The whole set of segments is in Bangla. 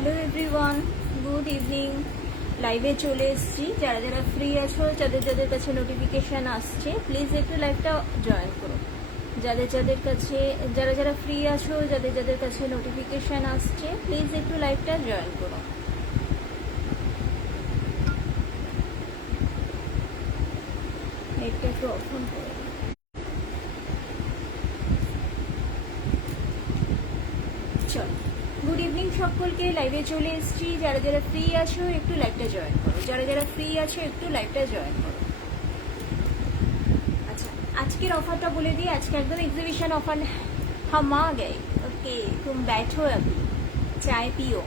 Hello everyone, good evening. লাইভে চলে এসেছি। যারা যারা ফ্রি আছো, যাদের যাদের কাছে নোটিফিকেশান আসছে, প্লিজ একটু লাইভটা জয়েন করো। যাদের যাদের কাছে যারা যারা ফ্রি আছো, যাদের যাদের কাছে নোটিফিকেশান আসছে, প্লিজ একটু লাইভটা জয়েন করো। নেটটা একটু অফ অন করো। চলো, গুড ইভিনিং সকলকে। লাইভে চলে এসেছি। যারা যারা ফ্রি আছো একটু লাইভটা জয়েন করো। যারা যারা ফ্রি আছো একটু লাইভটা জয়েন করো। अच्छा, আজকের অফারটা বলে দিই। আজকে একদম এক্সিবিশন অফার। हम आ गए। ओके, तुम बैठो अभी, চাय পিও।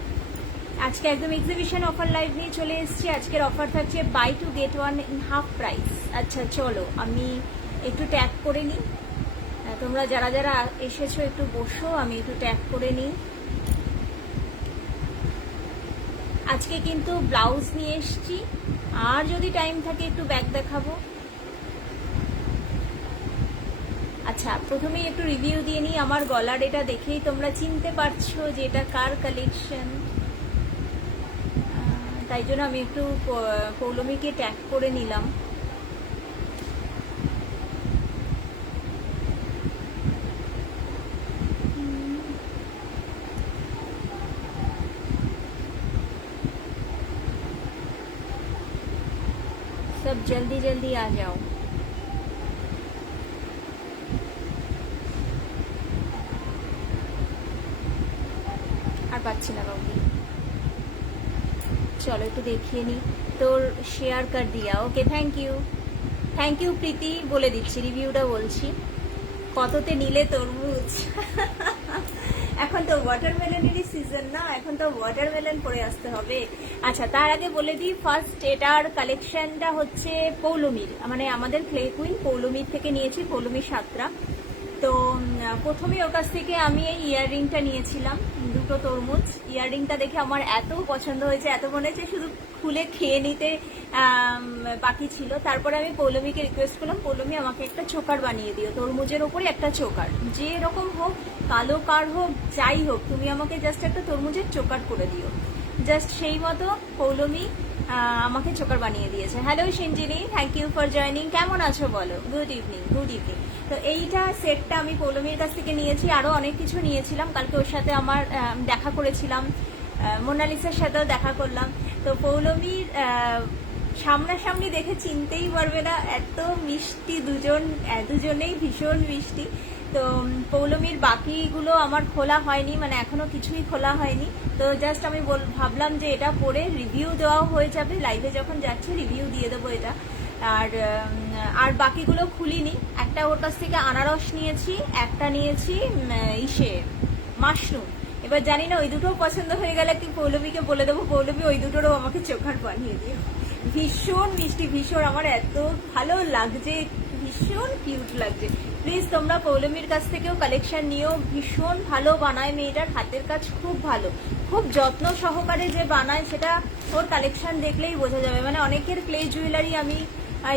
আজকে একদম এক্সিবিশন অফার লাইভ নিয়ে চলে এসেছি। আজকের অফার থাকছে buy two get one in half price. আচ্ছা চলো, আমি একটু ট্যাগ করে নিই। তোমরা যারা যারা এসেছো একটু বসো, আমি একটু ট্যাগ করে নিই। আজকে কিন্তু ব্লাউজ নিয়ে এসেছি, আর যদি টাইম থাকে একটু ব্যাগ দেখাবো। আচ্ছা, প্রথমেই একটু রিভিউ দিয়ে নিই। আমার গলার এটা দেখেই তোমরা চিনতে পারছো যে এটা কার কালেকশন, তাই জন্য আমি একটু পৌলমীকে ট্যাগ করে নিলাম। सब जल्दी जल्दी आ जाओ। আর পাচ্ছি না কাউকে। চলো একটু দেখিয়ে নি। তোর শেয়ার কর দিয়া। ওকে, থ্যাংক ইউ প্রীতি। বলে দিচ্ছি, রিভিউটা বলছি। কততে নিলে তরমুজ? এখন তো ওয়াটারমেলনেরই সিজন না, এখন তো ওয়াটারমেলন পরে আসতে হবে। আচ্ছা, তার আগে বলে দিই, ফার্স্ট এটার কালেকশনটা হচ্ছে পৌলমীর, মানে আমাদের ক্লে কুইন পৌলমীর থেকে নিয়েছি, পৌলমী সাতরা। তো প্রথমে ওর কাছ থেকে আমি এই ইয়াররিংটা নিয়েছিলাম, দুটো তরমুজ। ইয়াররিংটা দেখে আমার এত পছন্দ হয়েছে, এত মনে হচ্ছে শুধু খুলে খেয়ে নিতে বাকি ছিল। তারপরে আমি পৌলমীকে রিকোয়েস্ট করলাম, পৌলমী আমাকে একটা চোকার বানিয়ে দিও, তরমুজের ওপরে একটা চোকার, যে এরকম হোক, কালো কার হোক, যাই হোক, তুমি আমাকে জাস্ট একটা তরমুজের চোকার করে দিও। জাস্ট সেই মতো পৌলমী আমাকে চোকার বানিয়ে দিয়েছে। Hello Sinjini, thank you for joining. কেমন আছো বলো? Good evening. তো এইটা সেটটা আমি পৌলমীর কাছ থেকে নিয়েছি। আরো অনেক কিছু নিয়েছিলাম। কালকে ওর সাথে আমার দেখা করেছিলাম, মোনালিসার সাথেও দেখা করলাম। তো পৌলমীর সামনাসামনি দেখে চিনতেই পারবে না, এত মিষ্টি দুজনেই ভীষণ মিষ্টি। তো পৌলমীর বাকিগুলো আমার খোলা হয়নি, মানে এখনো কিছুই খোলা হয়নি। তো জাস্ট আমি ভাবলাম যে এটা পরে রিভিউ দেওয়াও হয়ে যাবে, লাইভে যখন যাচ্ছে রিভিউ দিয়ে দেবো এটা। আর বাকিগুলো খুলিনি। একটা ওর কাছ থেকে আনারস নিয়েছি, একটা নিয়েছি মাশরুম। এবার জানি না ওই দুটোও পছন্দ হয়ে গেলে কি পৌলমীকে বলে দেবো, পৌলমী ওই দুটোরও আমাকে চোখার বানিয়ে দিও। ভীষণ মিষ্টি, ভীষণ, আমার এত ভালো লাগছে, ভীষণ কিউট লাগছে। প্লিজ তোমরা পৌলমীর কাছ থেকেও কালেকশন নিও, ভীষণ ভালো বানায় মেয়েটার, হাতের কাজ খুব ভালো, খুব যত্ন সহকারে যে বানায় সেটা ওর কালেকশন দেখলেই বোঝা যাবে। মানে অনেকের ক্লে জুয়েলারি আমি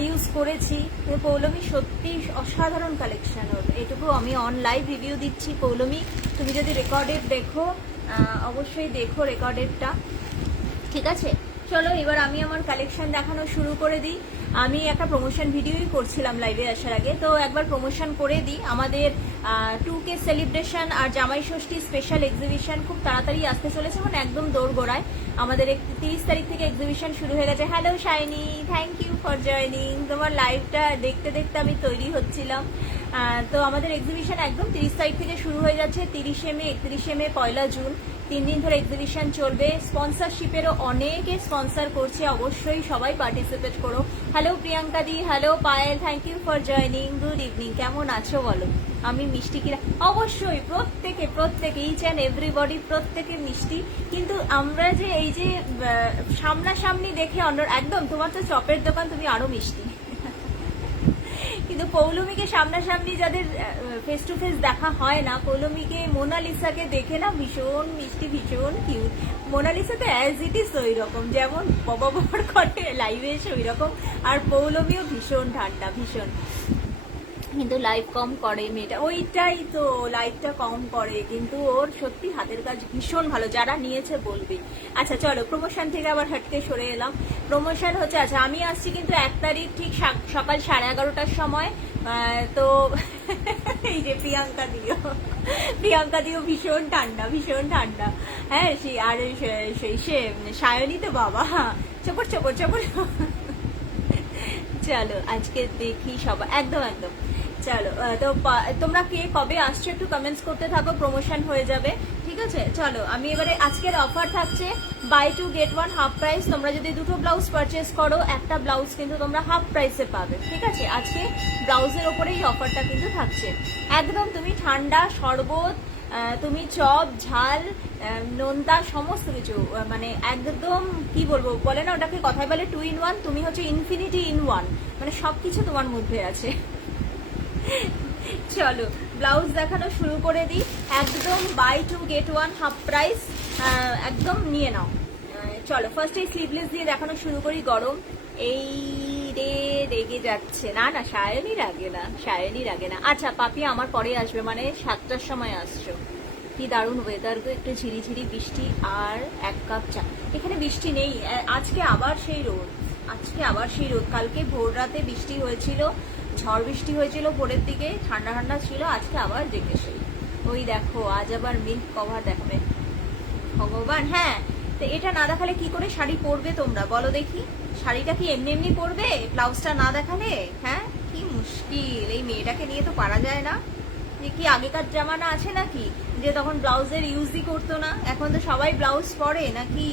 ইউজ করেছি, পৌলমী সত্যি অসাধারণ কালেকশন ওর। এটুকু আমি অন লাইভ রিভিউ দিচ্ছি। পৌলমী, তুমি যদি রেকর্ডেড দেখো, অবশ্যই দেখো রেকর্ডেডটা, ঠিক আছে? চলো এবার আমি আমার কালেকশন দেখানো শুরু করে দিই। আমি একটা প্রমোশন ভিডিওই করছিলাম লাইভে আসার আগে, তো একবার প্রমোশন করে দিই। আমাদের 2K সেলিব্রেশন আর জামাই ষষ্ঠী স্পেশাল এক্সিবিশন খুব তাড়াতাড়ি আসতে চলেছে, মানে একদম দোরগোড়ায়। আমাদের 30 তারিখ থেকে এক্সিবিশন শুরু হয়ে গেছে। Hello Shiny, thank you for joining. তোমার লাইভটা দেখতে দেখতে আমি তৈরি হচ্ছিলাম। তো আমাদের এক্সিবিশন একদম 30 তারিখ থেকে শুরু হয়ে যাচ্ছে, 30শে মে, 31শে মে, 1লা জুন, 3 দিন ধরে এক্সিবিশন চলবে। স্পন্সরশিপেরও অনেকে স্পন্সর করছে, অবশ্যই সবাই পার্টিসিপেট করো। Hello Priyanka di, hello Payel, thank you for joining. Good evening, কেমন আছো বলো? আমি মিষ্টি কিনা? অবশ্যই প্রত্যেকে ইচ অ্যান্ড এভরিবডি, প্রত্যেকে মিষ্টি। কিন্তু আমরা যে এই যে সামনাসামনি দেখে একদম, তোমার তো চপের দোকান, তুমি আরো মিষ্টি। কিন্তু পৌলমীকে সামনাসামনি যাদের ফেস টু ফেস দেখা হয় না, পৌলমীকে, মোনালিসাকে দেখে না ভীষণ মিষ্টি, ভীষণ কিউট। মোনালিসা তো অ্যাজ ইট ইজ ওই রকম, যেমন ববর করে লাইভে এসে ওই রকম। আর পৌলমীও ভীষণ ঠান্ডা, ভীষণ। কিন্তু লাইভ কম করে মেয়েটা, ওইটাই তো, লাইভটা কম করে, কিন্তু ওর সত্যি হাতের কাজ ভীষণ ভালো, যারা নিয়েছে বলবে। আচ্ছা চলো, প্রমোশন থেকে আবার হটকে সরে এলাম। প্রমোশন হচ্ছে, আচ্ছা আমি আসছি কিন্তু 1 তারিখ ঠিক সকাল 11:30টার সময়। তো এই যে প্রিয়াঙ্কা দিও ভীষণ ঠান্ডা, ভীষণ ঠান্ডা। হ্যাঁ আর সেই সে সায়নী তো বাবা চপর চপর চপর। চলো আজকে দেখি সবাই, একদম একদম। চলো তো তোমরা কে কবে আসছো একটু কমেন্টস করতে থাকো, প্রমোশন হয়ে যাবে, ঠিক আছে। চলো আমি এবারে, আজকের অফার থাকছে বাই 2 get 1 হাফ প্রাইস। তোমরা যদি দুটো ব্লাউজ পারচেস করো, একটা ব্লাউজ কিন্তু তোমরা হাফ প্রাইসে পাবে, ঠিক আছে। আজকে ব্লাউজের ওপরেই অফারটা কিন্তু থাকছে। একদম তুমি ঠান্ডা শরবত, তুমি চপ ঝাল নোনতা সমস্ত কিছু, মানে একদম কি বলবো, বলে না ওটাকে কথায় বলে 2 in 1, তুমি হচ্ছে ইনফিনিটি ইন 1, মানে সবকিছু তোমার মধ্যে আছে। চলো ব্লাউজ দেখানো শুরু করে দিই, একদম বাই 2 get 1 হাফ প্রাইস, একদম নিয়ে নাও। চলো ফার্স্ট এই স্লিভলেস দিয়ে দেখানো শুরু করি। গরম এই রে, রেগে যাচ্ছে, না না সায়নী রাগে না, সায়নী রাগে না। আচ্ছা পাপি আমার পরে আসবে, মানে 7টার সময় আসছো। কি দারুণ ওয়েদার গো, একটু ঝিরিঝিরি বৃষ্টি আর 1 কাপ চা। এখানে বৃষ্টি নেই, আজকে আবার সেই রোদ, আজকে আবার সেই রোদ। কালকে ভোর রাতে বৃষ্টি হয়েছিল, ঝড় বৃষ্টি হয়েছিল ভোরের দিকে, ঠান্ডা ঠান্ডা ছিল, আজকে আবার দেখে সেই। ওই দেখো আজ আবার মিল্ক কভার দেখাবে ভগবান। হ্যাঁ তো এটা না দেখালে কি করে শাড়ি পরবে তোমরা বলো দেখি, শাড়িটা কি এমনি এমনি পরবে ব্লাউজটা না দেখালে? হ্যাঁ কি মুশকিল, এই মেয়েটাকে নিয়ে তো পারা যায় না। কি আগেকার জামানা আছে নাকি যে তখন ব্লাউজের ইউজই করতো না? এখন তো সবাই ব্লাউজ পরে নাকি,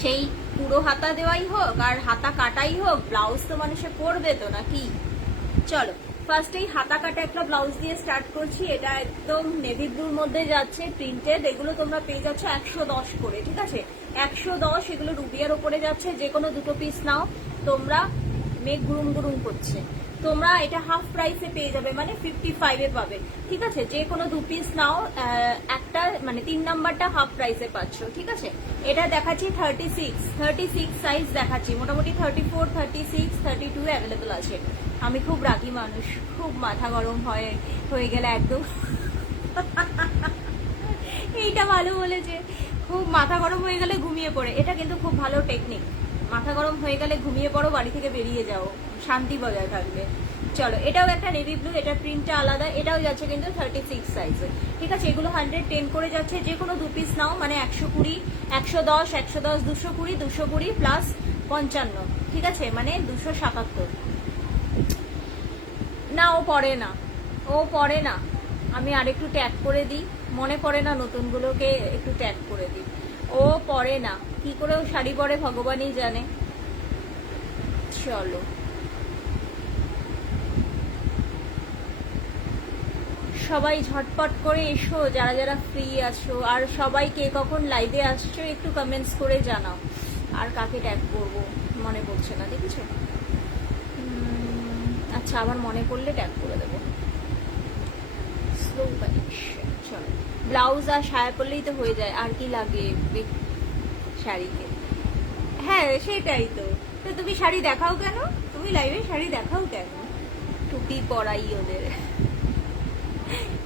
সেই পুরো হাতা দেওয়াই হোক আর হাতা কাটাই হোক, ব্লাউজ তো মানুষে পরবে তো নাকি। চলো ফার্স্ট এই হাতা কাটা একটা ব্লাউজ দিয়ে স্টার্ট করছি। এটা একদম নেভি ব্লুর মধ্যে যাচ্ছে, প্রিন্টেড। এগুলো তোমরা পেয়ে যাচ্ছ 110 করে, ঠিক আছে 110। এগুলো রুবিয়ার ওপরে যাচ্ছে, যে কোনো দুটো পিস নাও তোমরা। মেঘ গুরুম গুরুম করছে, তোমরা এটা হাফ প্রাইসে পেয়ে যাবে, মানে 55-এ পাবে, ঠিক আছে। যে কোনো 2 পিস নাও, একটা মানে 3 নাম্বারটা হাফ প্রাইসে পাচ্ছ, ঠিক আছে। এটা দেখাচ্ছি 36 সাইজ দেখাচ্ছি, মোটামুটি 34, 36, 32 অ্যাভেলেবল আছে। আমি খুব রাগী মানুষ, খুব মাথা গরম হয়ে গেলে একদম এইটা ভালো বলেছে, খুব মাথা গরম হয়ে গেলে ঘুমিয়ে পড়ে। এটা কিন্তু খুব ভালো টেকনিক, মাথা গরম হয়ে গেলে ঘুমিয়ে পড়ো, বাড়ি থেকে বেরিয়ে যাও, শান্তি বজায় থাকবে। চলো এটাও একটা নেভি ব্লু, এটা প্রিন্টটা আলাদা, এটাও যাচ্ছে কিন্তু 36 সাইজে, ঠিক আছে। এগুলো 110 করে যাচ্ছে, যে কোনো 2 পিস নাও, মানে 120, 110, 110, 220, 220 প্লাস 55, ঠিক আছে, মানে 277। না ও পরে না, আমি আরেকটু ট্যাগ করে দিই, মনে পড়ে না নতুনগুলোকে একটু ট্যাগ করে দিই। ও পরে না, কি করে ও শাড়ি পরে ভগবানই জানে। চলো সবাই ঝটপট করে এসো, যারা যারা ফ্রি আছো, আর সবাই কে কখন লাইভে আসছো একটু কমেন্টস করে জানাও। আর কাকে ট্যাগ করবো মনে পড়ছে না, দেখেছো। আচ্ছা আবার মনে পড়লে ট্যাগ করে দেবো। স্লো চলো ব্লাউজ আর সায়া পরলেই তো হয়ে যায়, আর কি লাগে শাড়িতে। হ্যাঁ সেটাই তো, তুমি শাড়ি দেখাও কেন, তুমি লাইভে শাড়ি দেখাও কেন, টুপি পরাই ওদের।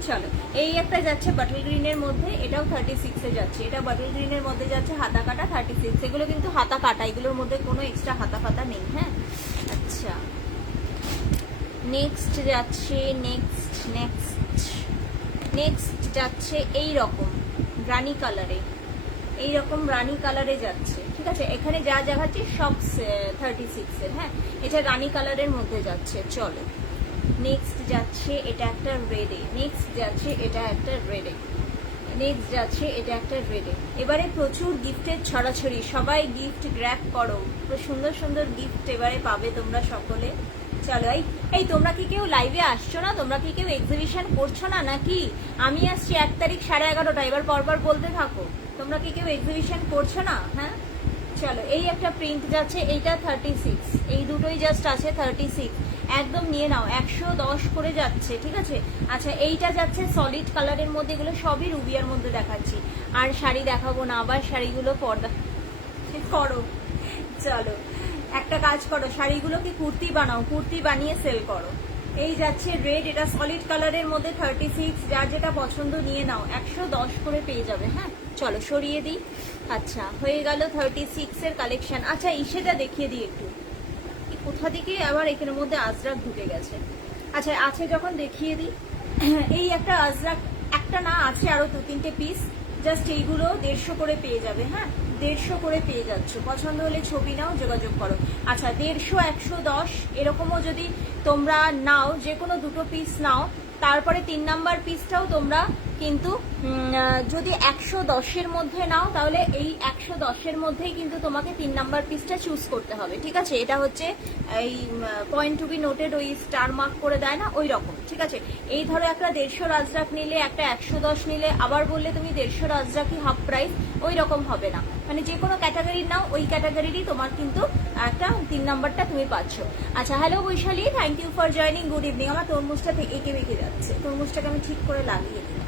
চলো এই একটা যাচ্ছে বাটল গ্রিনের মধ্যে, এটাও 36-এ যাচ্ছে, এটা বাটল গ্রিনের মধ্যে যাচ্ছে, হাতা কাটা 36। এগুলো কিন্তু হাতা কাটা, এগুলোর মধ্যে কোনো এক্সট্রা হাতা ফাতা নেই। হ্যাঁ আচ্ছা নেক্সট যাচ্ছে, নেক্সট যাচ্ছে এই রকম রানী কালারে যাচ্ছে, ঠিক আছে। এখানে যা দেখাচ্ছি সব 36-এর। হ্যাঁ এটা রানী কালারের মধ্যে যাচ্ছে। চলো নেক্সট যাচ্ছে এটা একটা রেডে, নেক্সট যাচ্ছে এটা একটা রেডে। এবারে প্রচুর গিফটের ছড়াছড়ি, সবাই গিফট গ্র্যাব করো, সুন্দর সুন্দর গিফট এবারে পাবে তোমরা সকলে। চলো এই তোমরা কি কেউ লাইভে আসছো না, তোমরা কি কেউ এক্সিবিশন করছো না নাকি? আমি আসছি 1 তারিখ 11:30, এবার পরপর বলতে থাকো, তোমরা কি কেউ এক্সিবিশন করছো না? হ্যাঁ চলো এই একটা প্রিন্ট যাচ্ছে, এইটা 36, এই দুটোই জাস্ট আছে 36, একদম নিয়ে নাও, 110 করে যাচ্ছে, ঠিক আছে। আচ্ছা এইটা যাচ্ছে সলিড কালারের মধ্যে, এগুলো সবই রুবিয়ার মধ্যে দেখাচ্ছি, আর শাড়ি দেখাবো না, আবার শাড়িগুলো পর্দা করো। চলো একটা কাজ করো, শাড়িগুলো কি কুর্তি বানাও, কুর্তি বানিয়ে সেল করো। এই যাচ্ছে রেড, এটা সলিড কালারের মধ্যে 36, যার যেটা পছন্দ নিয়ে নাও, 110 করে পেয়ে যাবে। হ্যাঁ চলো সরিয়ে দিই। আচ্ছা হয়ে গেল 36 এর কালেকশন। আচ্ছা ইসেটা দেখিয়ে দিই একটু, কোথা থেকে আবার এখানের মধ্যে আজরাক ঢুকে গেছে। আচ্ছা আছে যখন দেখিয়ে দিই। এই একটা আজরাক, একটা না আছে আরো 2-3টে পিস, জাস্ট এইগুলো 150 করে পেয়ে যাবে। হ্যাঁ 150 করে পেয়ে যাচ্ছ, পছন্দ হলে ছবি নাও, যোগাযোগ করো। আচ্ছা 150, 110 এরকমও যদি তোমরা নাও, যে কোনো 2টো পিস নাও, তারপরে 3 নাম্বার পিসটাও তোমরা কিন্তু যদি 110-এর মধ্যে নাও, তাহলে এই 110-এর মধ্যেই কিন্তু তোমাকে 3 নাম্বার পিসটা চুজ করতে হবে। ঠিক আছে, এটা হচ্ছে এই পয়েন্ট টু বি নোটেড, ওই স্টার মার্ক করে দেয় না, ওই রকম। ঠিক আছে, এই ধরো একটা 150 রাজরাক নিলে, একটা 110 নিলে, আবার বললে তুমি 150 রাজরাকই হাফ প্রাইস, ওই রকম হবে না। মানে যে কোনো ক্যাটাগরির নাও, ওই ক্যাটাগরিরই তোমার কিন্তু একটা 3 নাম্বারটা তুমি পাচ্ছ। আচ্ছা hello Baishali, thank you for joining, good evening. আমার তরমুজটা এঁকে বেঁকে যাচ্ছে, তরমুজটাকে আমি ঠিক করে লাগিয়ে দিই।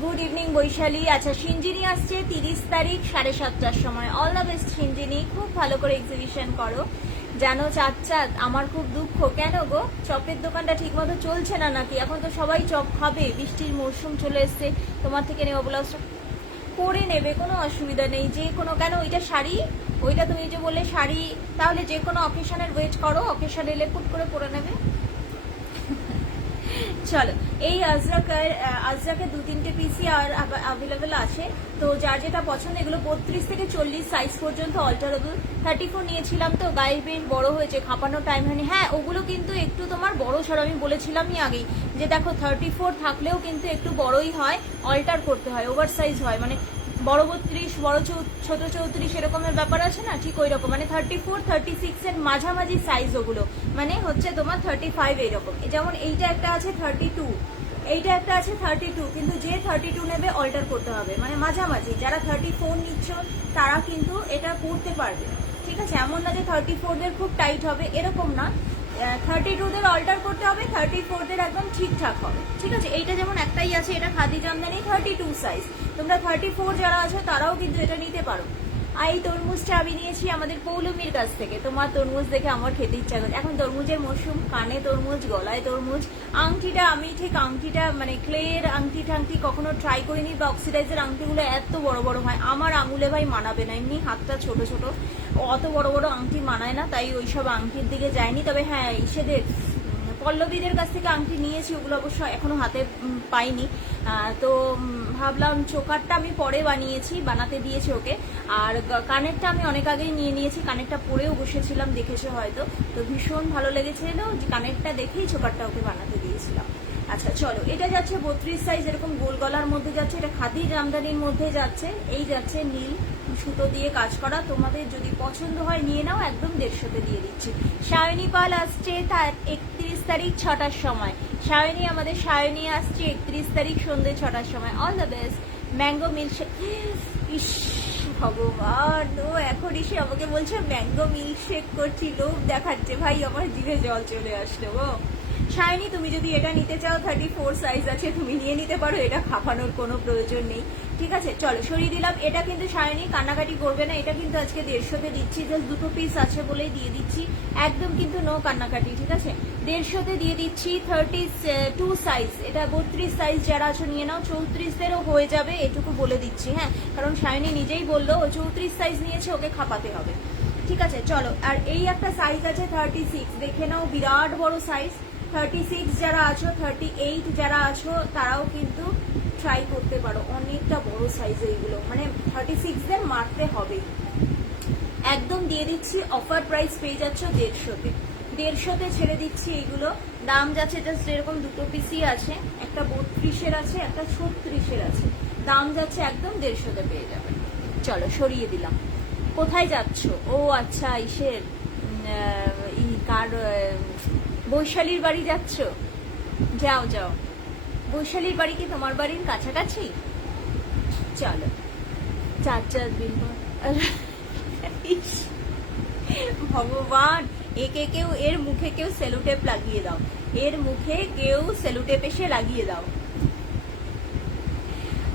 Good evening Baishali. আচ্ছা সিঞ্জিনি আসছে 30 তারিখ 7:30টার সময়। অল দ্য বেস্ট সিঞ্জিনি, খুব ভালো করে এক্সিবিশন করো। জানো চাঁদ, আমার খুব দুঃখ। কেন গো, চপের দোকানটা ঠিক মতো চলছে না নাকি? এখন তো সবাই চপ খাবে, বৃষ্টির মরশুম চলে এসছে, তোমার থেকে নেওয়া ব্লাউজটা করে নেবে, কোনো অসুবিধা নেই। যে কোনো, কেন ওইটা শাড়ি, ওইটা তুমি যে বললে শাড়ি, তাহলে যে কোনো অকেশনের ওয়েট করো, অকেশন এলে পুট করে পরে নেবে। চলো এই আজরাকের 2-3টে পিসই আর অ্যাভেলেবেল আছে, তো যার যেটা পছন্দ, এগুলো 32 থেকে 40 সাইজ পর্যন্ত অল্টারেবল। 34 নিয়েছিলাম তো গায়ে বেশ বড় হয়েছে, খাপানোর টাইম হয়নি। হ্যাঁ ওগুলো কিন্তু একটু তোমার বড় সর, আমি বলেছিলামই আগেই যে দেখো 34 থাকলেও কিন্তু একটু বড়ই হয়, অল্টার করতে হয়, ওভার সাইজ হয়, মানে বড় 32, বড় ছোট 34 এরকমের ব্যাপার আছে না, ঠিক ওই রকম। মানে 34, 36 এর মাঝামাঝি সাইজ ওগুলো, মানে হচ্ছে তোমার 35 এইরকম। যেমন এইটা একটা আছে 32, এইটা একটা আছে 32, কিন্তু যে 32 নেবে অল্টার করতে হবে, মানে মাঝামাঝি। যারা 34 নিচ্ছ তারা কিন্তু এটা পরতে পারবে। ঠিক আছে, এমন না যে 34দের খুব টাইট হবে, এরকম না। 32দের অল্টার করতে হবে, 34দের একদম ঠিকঠাক হবে। ঠিক আছে, এইটা যেমন একটাই আছে, এটা খাদি জামদানি 32 সাইজ। তোমরা 34 যারা আছো তারাও কিন্তু এটা নিতে পারো। আর এই তরমুজটা আমি নিয়েছি আমাদের পৌলমীর কাছ থেকে। তোমার তরমুজ দেখে আমার খেতে ইচ্ছা করছে। এখন তরমুজের মরশুম, কানে তরমুজ, গলায় তরমুজ। আংটিটা আমি ঠিক আংটিটা মানে ক্লের আংটি টাংটি কখনো ট্রাই করিনি, বা অক্সিডাইজের আংটিগুলো এত বড় বড় হয়, আমার আঙুলে ভাই মানাবে না, এমনি হাতটা ছোট ছোট, অত বড় বড় আংটি মানায় না, তাই ওইসব আংটির দিকে যায়নি। তবে হ্যাঁ ইসেদের পল্লবীদের কাছ থেকে আংটি নিয়েছি, ওগুলো অবশ্য এখনো হাতে পাইনি। তো ভাবলাম চোকারটা আমি পরে বানাতে দিয়েছি ওকে, আর কানেরটা আমি অনেক আগেই নিয়ে নিয়েছি, কানেরটা পরেও বসেছিলাম, দেখেছো হয়তো, তো ভীষণ ভালো লেগেছিল যে কানেরটা দেখেই চোকারটা ওকে বানাতে দিয়েছিলাম। আচ্ছা চলো, এটা যাচ্ছে 32 সাইজ, এরকম গোল গলার মধ্যে যাচ্ছে, এটা খাদি জামদানির মধ্যে যাচ্ছে। এই যাচ্ছে নীল সুতো দিয়ে কাজ করা, তোমাদের যদি পছন্দ হয় নিয়ে নাও, একদম 150-তে দিয়ে দিচ্ছি। সায়নী পাল আসছে তার 31 তারিখ 6টার সময়। সায়নী, আমাদের সায়নী আসছে 31 তারিখ সন্ধ্যে 6টার সময়। All the best. Mango milkshake, ইস ভগবান, ও এখন এসে আমাকে বলছে ম্যাঙ্গো মিল্কশেক করছি, লোভ দেখাচ্ছে ভাই, আমার জিভে জল চলে আসলো গো। শাইনি, তুমি যদি এটা নিতে চাও 34 সাইজ আছে, তুমি নিয়ে নিতে পারো, এটা খাপানোর কোনো প্রয়োজন নেই। ঠিক আছে, চলো সরিয়ে দিলাম। এটা কিন্তু শাইনি কান্নাকাটি করবে না, এটা কিন্তু আজকে 150-তে দিচ্ছি, জাস্ট 2টো পিস আছে বলেই দিয়ে দিচ্ছি, একদম কিন্তু নো কান্নাকাটি। ঠিক আছে, 150-তে দিয়ে দিচ্ছি। 32 সাইজ, এটা 32 সাইজ যারা আছো নিয়ে নাও, 34-দেরও হয়ে যাবে, এটুকু বলে দিচ্ছি। হ্যাঁ, কারণ শাইনি নিজেই বললো ও 34 সাইজ নিয়েছে, ওকে খাপাতে হবে। ঠিক আছে চলো, আর এই একটা সাইজ আছে 36, দেখে নাও, বিরাট বড় সাইজ। 36 যারা আছো, 38 যারা আছো, তারাও কিন্তু ট্রাই করতে পারো, অনেকটা বড় সাইজ এইগুলো, মানে 36দের মারতে হবে। একদম দিয়ে দিচ্ছি, অফার প্রাইস পেয়ে যাচ্ছ 150-তে। 150-তে ছেড়ে দিচ্ছি এইগুলো। দাম যাচ্ছে জাস্ট এরকম 2টো পিসই আছে, একটা 32-এর আছে, একটা 36-এর আছে। দাম যাচ্ছে একদম 150-তে পেয়ে যাবে। চলো সরিয়ে দিলাম। কোথায় যাচ্ছ? ও আচ্ছা, ইসের কার, বৈশালীর বাড়ি যাচ্ছ? যাও যাও, বৈশালীর বাড়ি কি তোমার বাড়ির কাছাকাছি? চলো, চার বিলবো। ভগবান, একে কেউ এর মুখে কেউ সেলুটেপ লাগিয়ে দাও, এর মুখে কেউ সেলুটেপ এসে লাগিয়ে দাও।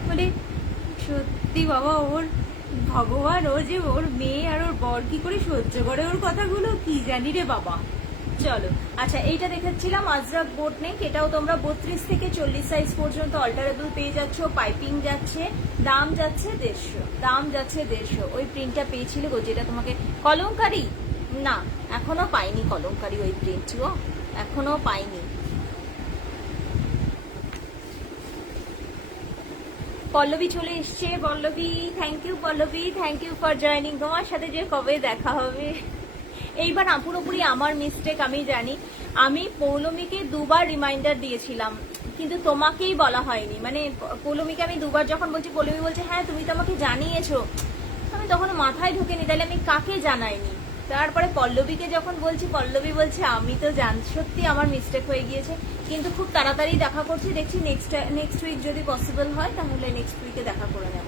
বলে সত্যি বাবা, ওর ভগবান, ও যে ওর মেয়ে আর ওর বর কি করে সহ্য করে ওর কথাগুলো কি জানি রে বাবা। চলো, আচ্ছা এইটা দেখাচ্ছিলাম আজরাক বোট নেক, এটাও তোমরা 32 থেকে 40 সাইজ পর্যন্ত অল্টারেবল পেয়ে যাচ্ছ। পাইপিং যাচ্ছে, দাম যাচ্ছে 150, দাম যাচ্ছে 150। ওই প্রিন্টটা পেয়েছিলে গো যেটা তোমাকে কলমকারি, না এখনো পাইনি কলমকারি ওই প্রিন্ট গো, এখনো পাইনি। পল্লবী চলে এসছে, Pallavi thank you, Pallavi thank you for joining. তোমার সাথে যে কবে দেখা হবে। এইবার পুরোপুরি আমার মিস্টেক আমি জানি, আমি পৌলমীকে দুবার রিমাইন্ডার দিয়েছিলাম কিন্তু তোমাকেই বলা হয়নি। মানে পৌলমীকে আমি দুবার যখন বলছি, পৌলমী বলছে হ্যাঁ তুমি তো আমাকে জানিয়েছো, আমি তখন মাথায় ঢুকেনি তাহলে আমি কাকে জানাইনি। তারপরে পল্লবীকে যখন বলছি, পল্লবী বলছে আমি তো সত্যি আমার মিস্টেক হয়ে গিয়েছে, কিন্তু খুব তাড়াতাড়ি দেখা করছি, দেখছি নেক্সট উইক যদি পসিবল হয় তাহলে নেক্সট উইকে দেখা করে নেব।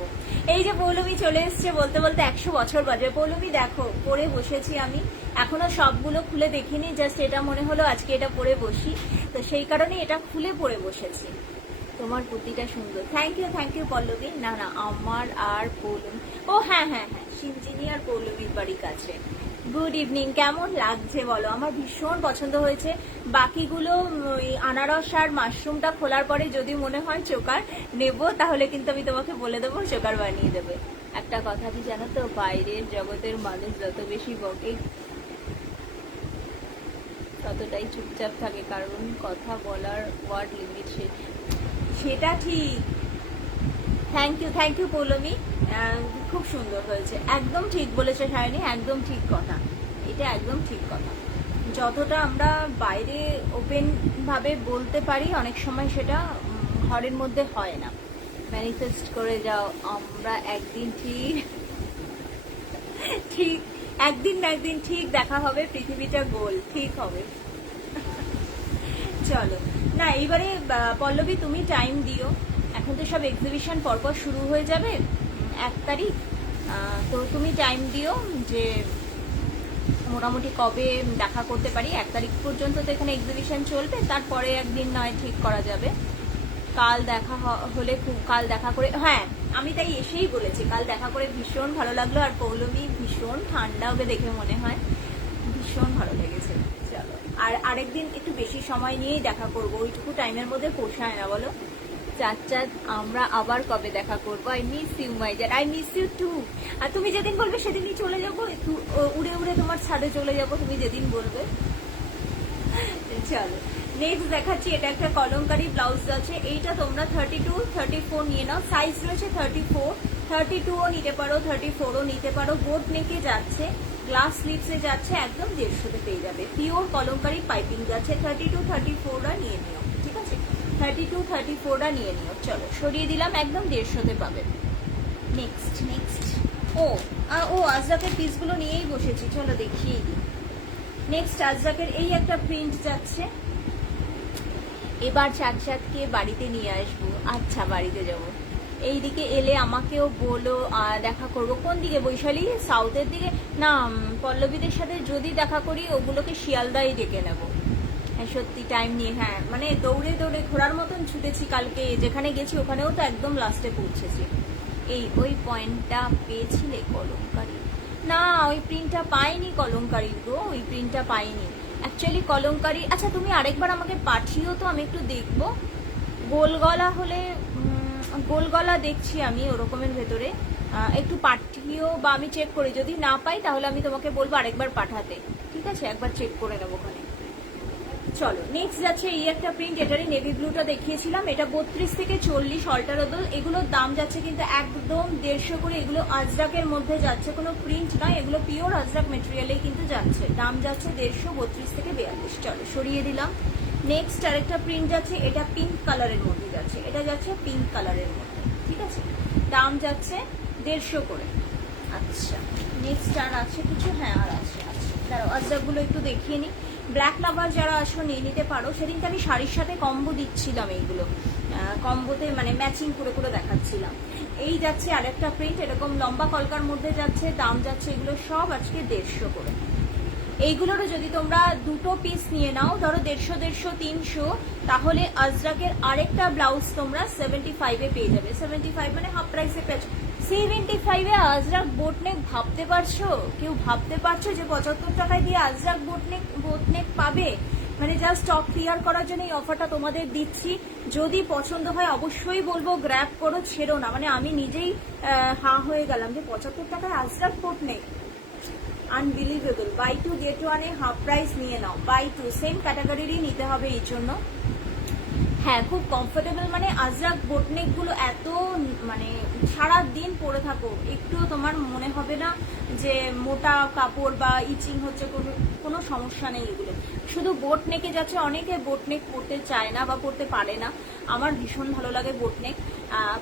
এই যে পৌলমী চলে এসছে, বলতে বলতে 100 বছর বাজে। পৌলমী দেখো পরে বসেছি আমি, এখনো সবগুলো খুলে দেখিনি, জাস্ট এটা মনে হলো আজকে এটা পরে বসি, তো সেই কারণে এটা খুলে পরে বসেছি। তোমার কুর্তিটা সুন্দর, থ্যাংক ইউ পল্লবী। না না, আমার আর পৌলমী, ও হ্যাঁ হ্যাঁ হ্যাঁ, শিবজিনী আর পৌলমীর বাড়ির কাছে। গুড ইভিনিং, কেমন লাগছে বলো? আমার ভীষণ পছন্দ হয়েছে। বাকিগুলো ওই আনারস আর মাশরুমটা খোলার পরে যদি মনে হয় চোকার নেব তাহলে কিন্তু আমি তোমাকে বলে দেবো, চোকার বানিয়ে দেবে। একটা কথা কি জানো তো, বাইরের জগতের মানুষ যত বেশি বকে ততটাই চুপচাপ থাকে, কারণ কথা বলার ওয়ার্ড লিমিট সেটা ঠিক। থ্যাংক ইউ পৌলমী, খুব সুন্দর হয়েছে, একদম ঠিক বলেছে সায়নী, একদম ঠিক কথা, এটা একদম ঠিক কথা। যতটা আমরা বাইরে ওপেন ভাবে বলতে পারি অনেক সময় সেটা ঘরের মধ্যে হয় না। ম্যানিফেস্ট করে যাও, আমরা একদিন ঠিক ঠিক একদিন না একদিন ঠিক দেখা হবে, পৃথিবীটা গোল ঠিক হবে। চলো না, এইবারে পল্লবী তুমি টাইম দিও, এখন তো সব এক্সিবিশন পরপর শুরু হয়ে যাবে 1 তারিখ, তো তুমি টাইম দিও যে মোটামুটি কবে দেখা করতে পারি। 1 তারিখ পর্যন্ত তো এখানে এক্সিবিশন চলবে, তারপরে একদিন নয় ঠিক করা যাবে। কাল দেখা হলে কাল দেখা করে, হ্যাঁ আমি তাই এসেই বলেছি, কাল দেখা করে ভীষণ ভালো লাগলো। আর পৌলমী ভীষণ ঠান্ডা, ওকে দেখে মনে হয় ভীষণ ভালো লেগেছে। চলো, আর আরেকদিন একটু বেশি সময় নিয়েই দেখা করবো, ওইটুকু টাইমের মধ্যে পোষায় না বলো। চাঁদ আমরা আবার কবে দেখা করবো? I miss you my dear, I miss you too. আর তুমি যেদিন বলবে সেদিনই চলে যাবো, একটু উড়ে উড়ে তোমার ছাদে চলে যাবো তুমি যেদিন বলবে। চলো নেক্সট দেখাচ্ছি, এটা একটা কলমকারি ব্লাউজ আছে, এইটা তোমরা 32, 34 নিয়ে নাও, সাইজ রয়েছে 34, 32ও নিতে পারো, 34ও নিতে পারো। বোট নেকে যাচ্ছে, গ্লাস স্লিপসে যাচ্ছে, একদম 150-তে পেয়ে যাবে। পিওর কলমকারি পাইপিং যাচ্ছে, 32, 34টা নিয়ে নিও, ঠিক আছে? 32, 34টা নিয়ে নিও। চলো সরিয়ে দিলাম, একদম 150-তে পাবে। নেক্সট ও আজরাকের পিসগুলো নিয়েই বসেছি, চলো দেখিয়ে দিই। নেক্সট আজরাকের এই একটা প্রিন্ট যাচ্ছে, এবার চাঁদকে বাড়িতে নিয়ে আসবো। আচ্ছা বাড়িতে যাবো, এইদিকে এলে আমাকেও বলো, দেখা করবো। কোন দিকে? বৈশালী সাউথের দিকে না, পল্লবীদের সাথে যদি দেখা করি ওগুলোকে শিয়ালদাই ডেকে নেবো। হ্যাঁ সত্যি টাইম নিয়ে, হ্যাঁ মানে দৌড়ে দৌড়ে ঘোড়ার মতন ছুটেছি কালকে, যেখানে গেছি ওখানেও তো একদম লাস্টে পৌঁছেছি। ওই পয়েন্টটা পেয়েছিলে কলমকারি? না ওই প্রিন্টটা পাইনি কলমকারির গো, ওই প্রিন্টটা পাইনি অ্যাকচুয়ালি কলমকারি। আচ্ছা তুমি আরেকবার আমাকে পাঠিও তো, আমি একটু দেখবো। গোলগলা হলে, গোলগলা দেখছি আমি ওরকমের ভেতরে, একটু পাঠিও, বা আমি চেক করি, যদি না পাই তাহলে আমি তোমাকে বলবো আরেকবার পাঠাতে, ঠিক আছে? একবার চেক করে নেবো ওখানে। চলো নেক্সট যাচ্ছে এই একটা প্রিন্ট, এটারই নেভি ব্লুটা দেখিয়েছিলাম, এটা 32 থেকে 40 অল্টারেবল। এগুলোর দাম যাচ্ছে কিন্তু একদম 150 করে, এগুলো আজরাকের মধ্যে যাচ্ছে, কোনো প্রিন্ট নয়, এগুলো পিওর আজরাক মেটেরিয়ালে কিন্তু যাচ্ছে, দাম যাচ্ছে 150, 32 থেকে 42। চলো সরিয়ে দিলাম। নেক্সট আরেকটা প্রিন্ট যাচ্ছে, এটা পিঙ্ক কালারের মধ্যে যাচ্ছে, এটা যাচ্ছে পিঙ্ক কালারের মধ্যে, ঠিক আছে? দাম যাচ্ছে 150 করে। আচ্ছা নেক্সট আর আছে কিছু? হ্যাঁ আর আছে, দাঁড়াও আজরাকগুলো একটু দেখিয়ে নিই। ব্ল্যাক লাভার যারা আসো নিয়ে নিতে পারো, সেদিনকে আমি শাড়ির সাথে কম্বো দিচ্ছিলাম, এইগুলো কম্বোতে মানে ম্যাচিং করে করে দেখাচ্ছিলাম। এই যাচ্ছে আরেকটা প্রিন্ট, এরকম লম্বা কলকার মধ্যে যাচ্ছে, দাম যাচ্ছে এগুলো সব আজকে 150 করে। এইগুলোরও যদি তোমরা দুটো পিস নিয়ে নাও, ধরো 150, 300, তাহলে আজরাকের আরেকটা ব্লাউজ তোমরা 75-এ পেয়ে যাবে। 75 মানে হাফ প্রাইসে পেয়েছো। 75-এ আজরাক বোটনেক ভাবতে পারছো? কেউ ভাবতে পারছো যে 75 টাকায় দিয়ে আজরাক বোটনেক পাবে? মানে জাস্ট স্টক ক্লিয়ার করার জন্য এই অফারটা তোমাদের দিচ্ছি। যদি পছন্দ হয় অবশ্যই বলবো গ্র্যাব করো, ছেড়ো না। মানে আমি নিজেই হা হয়ে গেলাম যে 75 টাকায় ajrakh boatneck, unbelievable. Buy 2 get 1-এ হাফ প্রাইস নিয়ে নাও। বাই 2 সেম ক্যাটাগরিরই নিতে হবে এই জন্য। হ্যাঁ, খুব কমফোর্টেবল। মানে আজরাক বোটনেক গুলো এত মানে সারা দিন পরে থাকো, একটুও তোমার মনে হবে না যে মোটা কাপড় বা ইচিং হচ্ছে, কোনো সমস্যা নেই এগুলো। শুধু বোটনেকে যাচ্ছে, অনেকে বোটনেক পরতে চায় না বা পরতে পারে না। আমার ভীষণ ভালো লাগে বোটনেক।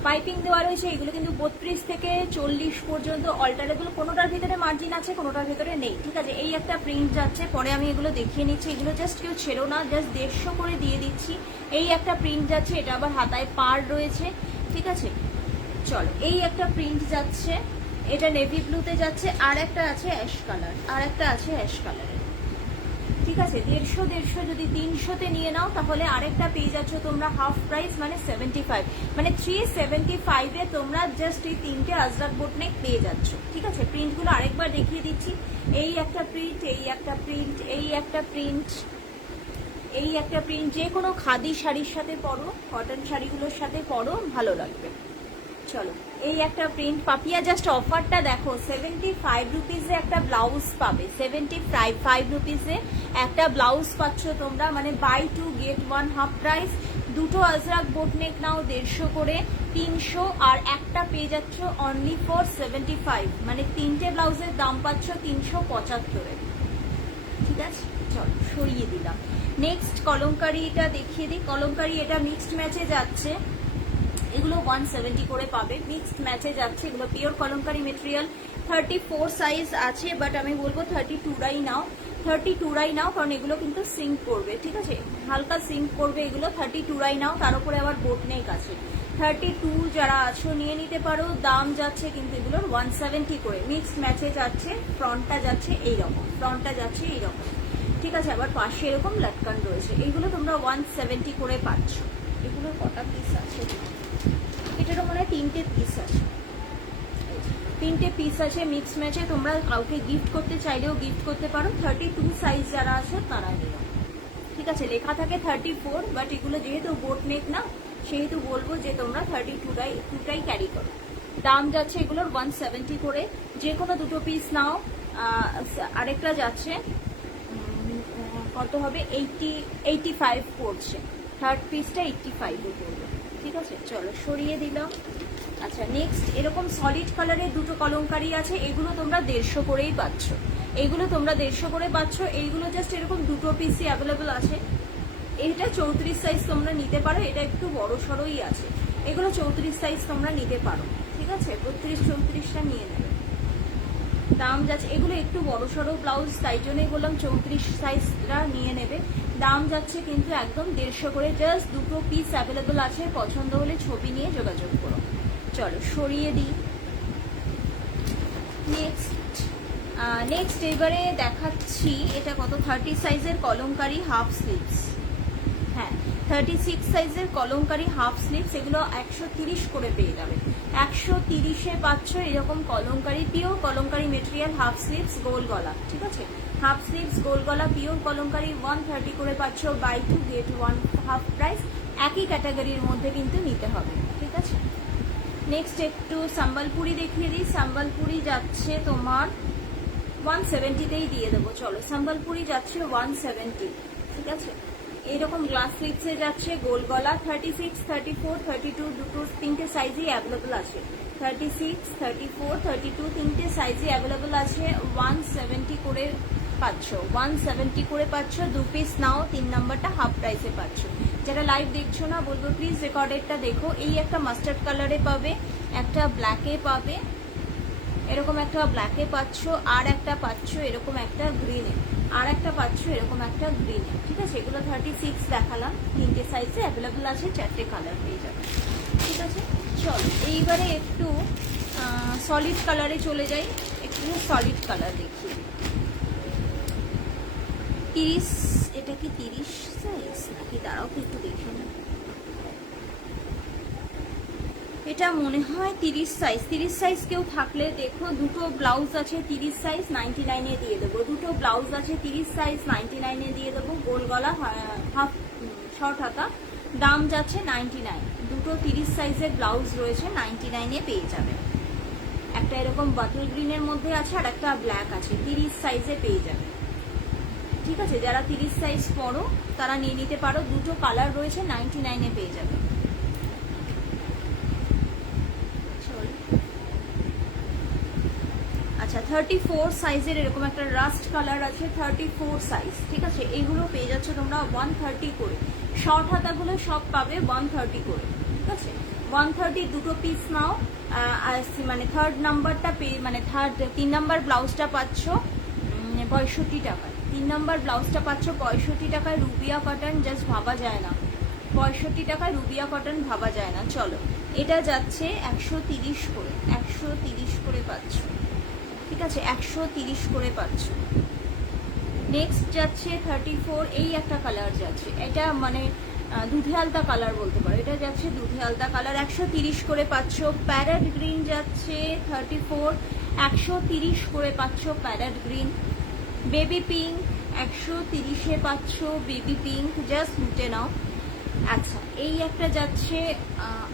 পাইপিং দেওয়া রয়েছে, এগুলো কিন্তু 32 থেকে 40 পর্যন্ত অল্টারেবল। কোনোটার ভিতরে মার্জিন আছে, কোনোটার ভিতরে নেই, ঠিক আছে। এই একটা প্রিন্ট যাচ্ছে, পরে আমি এগুলো দেখিয়ে নিচ্ছি। এগুলো জাস্ট কেউ ছেড়ো না, জাস্ট 150 করে দিয়ে দিচ্ছি। এই একটা প্রিন্ট যাচ্ছে, এটা আবার হাতায় পার রয়েছে, ঠিক আছে। চলো, এই একটা প্রিন্ট যাচ্ছে, এটা নেভি ব্লুতে যাচ্ছে। আর একটা আছে অ্যাশ কালার, আর একটা আছে অ্যাশ কালারের, ঠিক আছে। 150 যদি 300-তে নিয়ে নাও তাহলে আরেকটা পেয়ে যাচ্ছ তোমরা হাফ প্রাইস, মানে 75। মানে 375-এ তোমরা জাস্ট এই 3টে আজরাক বোটনেক পেয়ে যাচ্ছ, ঠিক আছে। প্রিন্টগুলো আরেকবার দেখিয়ে দিচ্ছি। এই একটা প্রিন্ট, এই একটা প্রিন্ট, এই একটা প্রিন্ট, এই একটা প্রিন্ট। যে কোনো খাদি শাড়ির সাথে পরো, কটন শাড়িগুলোর সাথে পরো, ভালো লাগবে। চলো, এই একটা প্রিন্ট। পাপিয়া জাস্ট অফারটা দেখো, 75 রুপিসে একটা ব্লাউজ পাবে। 75 রুপিসে একটা ব্লাউজ পাচ্ছ তোমরা, মানে বাই 2 get 1 হাফ প্রাইস। দুটো আজরাক বোটনেক নাও 150 করে, 300, আর একটা পেয়ে যাচ্ছ অনলি ফর 75। মানে 3টে ব্লাউজের দাম পাচ্ছ 375-এ, ঠিক আছে। চলো, সরিয়ে দিলাম। নেক্সট কলমকারিটা দেখিয়ে দিই। কলমকারি এটা মিক্সড ম্যাচে যাচ্ছে, এগুলো 170 করে পাবে। মিক্সড ম্যাচে যাচ্ছে, এগুলো পিওর কলমকারি মেটেরিয়াল। 34 সাইজ আছে, বাট আমি বলবো 32-রাই নাও। 32-রাই নাও, কারণ এগুলো কিন্তু সিঙ্ক করবে, ঠিক আছে, হালকা সিঙ্ক করবে এগুলো। 32-রাই নাও, তার উপরে আবার বোটনেক আছে। 32 যারা আছো নিয়ে নিতে পারো। দাম যাচ্ছে কিন্তু এগুলোর 170 করে। মিক্সড ম্যাচে যাচ্ছে, ফ্রন্টটা যাচ্ছে এইরকম, ফ্রন্টটা যাচ্ছে এইরকম, ঠিক আছে। আবার পাশে এরকম লাটকান রয়েছে। এইগুলো তোমরা 170 করে পাচ্ছ। এগুলোর কটা পিস আছে? এটারও মনে হয় 3টে পিস আছে, 3টে পিস আছে মিক্স ম্যাচে। তোমরা কাউকে গিফট করতে চাইলেও গিফট করতে পারো। 32 সাইজ যারা আছে তারা নিও, ঠিক আছে। লেখা থাকে 34, বাট এগুলো যেহেতু বোটনেক না, সেহেতু বলবো যে তোমরা 32টাই ক্যারি করো। দাম যাচ্ছে এগুলোর 170 করে। যে কোনো দুটো পিস নাও। আরেকটা যাচ্ছে কত হবে, 85 পড়ছে। থার্ড পিসটা 85-এ পড়বে, ঠিক আছে। চলো, সরিয়ে দিলাম। আচ্ছা, নেক্সট এরকম সলিড কালারের দুটো কলমকারি আছে, এগুলো তোমরা 150 করেই পাচ্ছ। এগুলো তোমরা 150 করে পাচ্ছ। এইগুলো জাস্ট এরকম দুটো পিসই অ্যাভেলেবল আছে। এটা 34 সাইজ তোমরা নিতে পারো, এটা একটু বড় সড়োই আছে। এগুলো 34 সাইজ তোমরা নিতে পারো, ঠিক আছে। 32-34টা নিয়ে নেবে। দাম যাচ্ছে, এগুলো একটু বড় সড়ো ব্লাউজ, তাই জন্যই বললাম 34 সাইজটা নিয়ে নেবে। দাম যাচ্ছে কিন্তু একদম 150 করে। জাস্ট দুটো পিস অ্যাভেলেবল আছে, পছন্দ হলে ছবি নিয়ে যোগাযোগ করো। চলো, সরিয়ে দিই। নেক্সট এবারে দেখাচ্ছি, এটা কত, 30 সাইজের কলমকারি হাফ স্লিভস। হ্যাঁ, 36 সাইজের কলমকারি হাফ স্লিভস, এগুলো 130 করে পেয়ে যাবে। 130-এ পাচ্ছ এরকম Kalamkari, pure Kalamkari material, half sleeves গোল গলা, ঠিক আছে। হাফ স্লিভস গোল গলা পিওর কলমকারি 130 করে পাচ্ছ। Buy 2 get 1 half price. একই ক্যাটাগরির মধ্যে কিন্তু নিতে হবে, ঠিক আছে। নেক্সট একটু সম্বলপুরি দেখিয়ে দিই। সম্বলপুরি যাচ্ছে তোমার 170-তেই দিয়ে দেবো। চলো, সম্বলপুরি যাচ্ছে 170, ঠিক আছে। এইরকম গ্লাস স্লিভসে যাচ্ছে, গোল গলা। 36, 34, 32 দুটো 3টে সাইজই অ্যাভেলেবল আছে। 36, 34, 32 3টে সাইজই অ্যাভেলেবল আছে। 170 করে পাচ্ছ, 170 করে পাচ্ছ। 2 পিস নাও, 3 নাম্বারটা হাফ প্রাইসে পাচ্ছ। যারা লাইভ দেখছো না, বলবো প্লিজ রেকর্ডেডটা দেখো। এই একটা মাস্টার্ড কালারে পাবে, একটা ব্ল্যাকে পাবে, এরকম একটা ব্ল্যাকে পাচ্ছ, আর একটা পাচ্ছ এরকম একটা গ্রিনে, আর একটা পাচ্ছ এরকম একটা গ্রিনে, ঠিক আছে। এগুলো 36 দেখালাম, 3টে সাইজে অ্যাভেলেবল আছে, 4টে কালার পেয়ে যাবে, ঠিক আছে। চলো, এইবারে একটু সলিড কালারে চলে যাই। একটু সলিড কালার দেখিয়ে। 30, এটা কি 30 সাইজ নাকি? দাঁড়াও তো একটু দেখে নিই। এটা মনে হয় 30 সাইজ। 30 সাইজ কেউ থাকলে দেখো, দুটো ব্লাউজ আছে 30 সাইজ, 99 এ দিয়ে দেবো। দুটো ব্লাউজ আছে 30 সাইজ, 99 এ দিয়ে দেবো। গোল গলা, হাফ শর্ট হাতা, দাম যাচ্ছে 99। দুটো 30 সাইজের ব্লাউজ রয়েছে, 99 এ পেয়ে যাবে। একটা এরকম বটল গ্রিনের মধ্যে আছে আর একটা ব্ল্যাক আছে, 30 সাইজে পেয়ে যাবে। ঠিক আছে, যারা 30 সাইজ পরো তারা নিয়ে নিতে পারো। দুটো কালার রয়েছে, 99 এ পেয়ে যাবে। আচ্ছা, 34 সাইজের এরকম একটা রাস্ট কালার আছে, 34 সাইজ। ঠিক আছে, এইগুলো পেয়ে যাচ্ছ তোমরা 130 করে। শর্ট হাতাগুলো সব পাবে 130 করে। ঠিক আছে, 130 দুটো পিস নাও। মানে থার্ড নাম্বারটা মানে তিন নাম্বার ব্লাউজটা পাচ্ছ 65 টাকায়। 3 নম্বর ব্লাউজটা পাচ্ছ 65 টাকায়। রুবিয়া কটন, জাস্ট ভাবা যায় না। 65 টাকায় রুবিয়া কটন, ভাবা যায় না। চলো, এটা যাচ্ছে 130 করে। 130 করে পাচ্ছ। ঠিক আছে, 130 করে পাচ্ছ। নেক্সট যাচ্ছে 34, এই একটা কালার যাচ্ছে, এটা মানে দুধে আলতা কালার বলতে পারো। এটা যাচ্ছে দুধে আলতা কালার, 130 করে পাচ্ছ। প্যারেট গ্রিন যাচ্ছে 34, 130 করে পাচ্ছ প্যারেট গ্রিন। বেবি পিঙ্ক 130-এ পাচ্ছ বেবি পিঙ্ক, জাস্ট লুটে নাও। আচ্ছা, এই একটা যাচ্ছে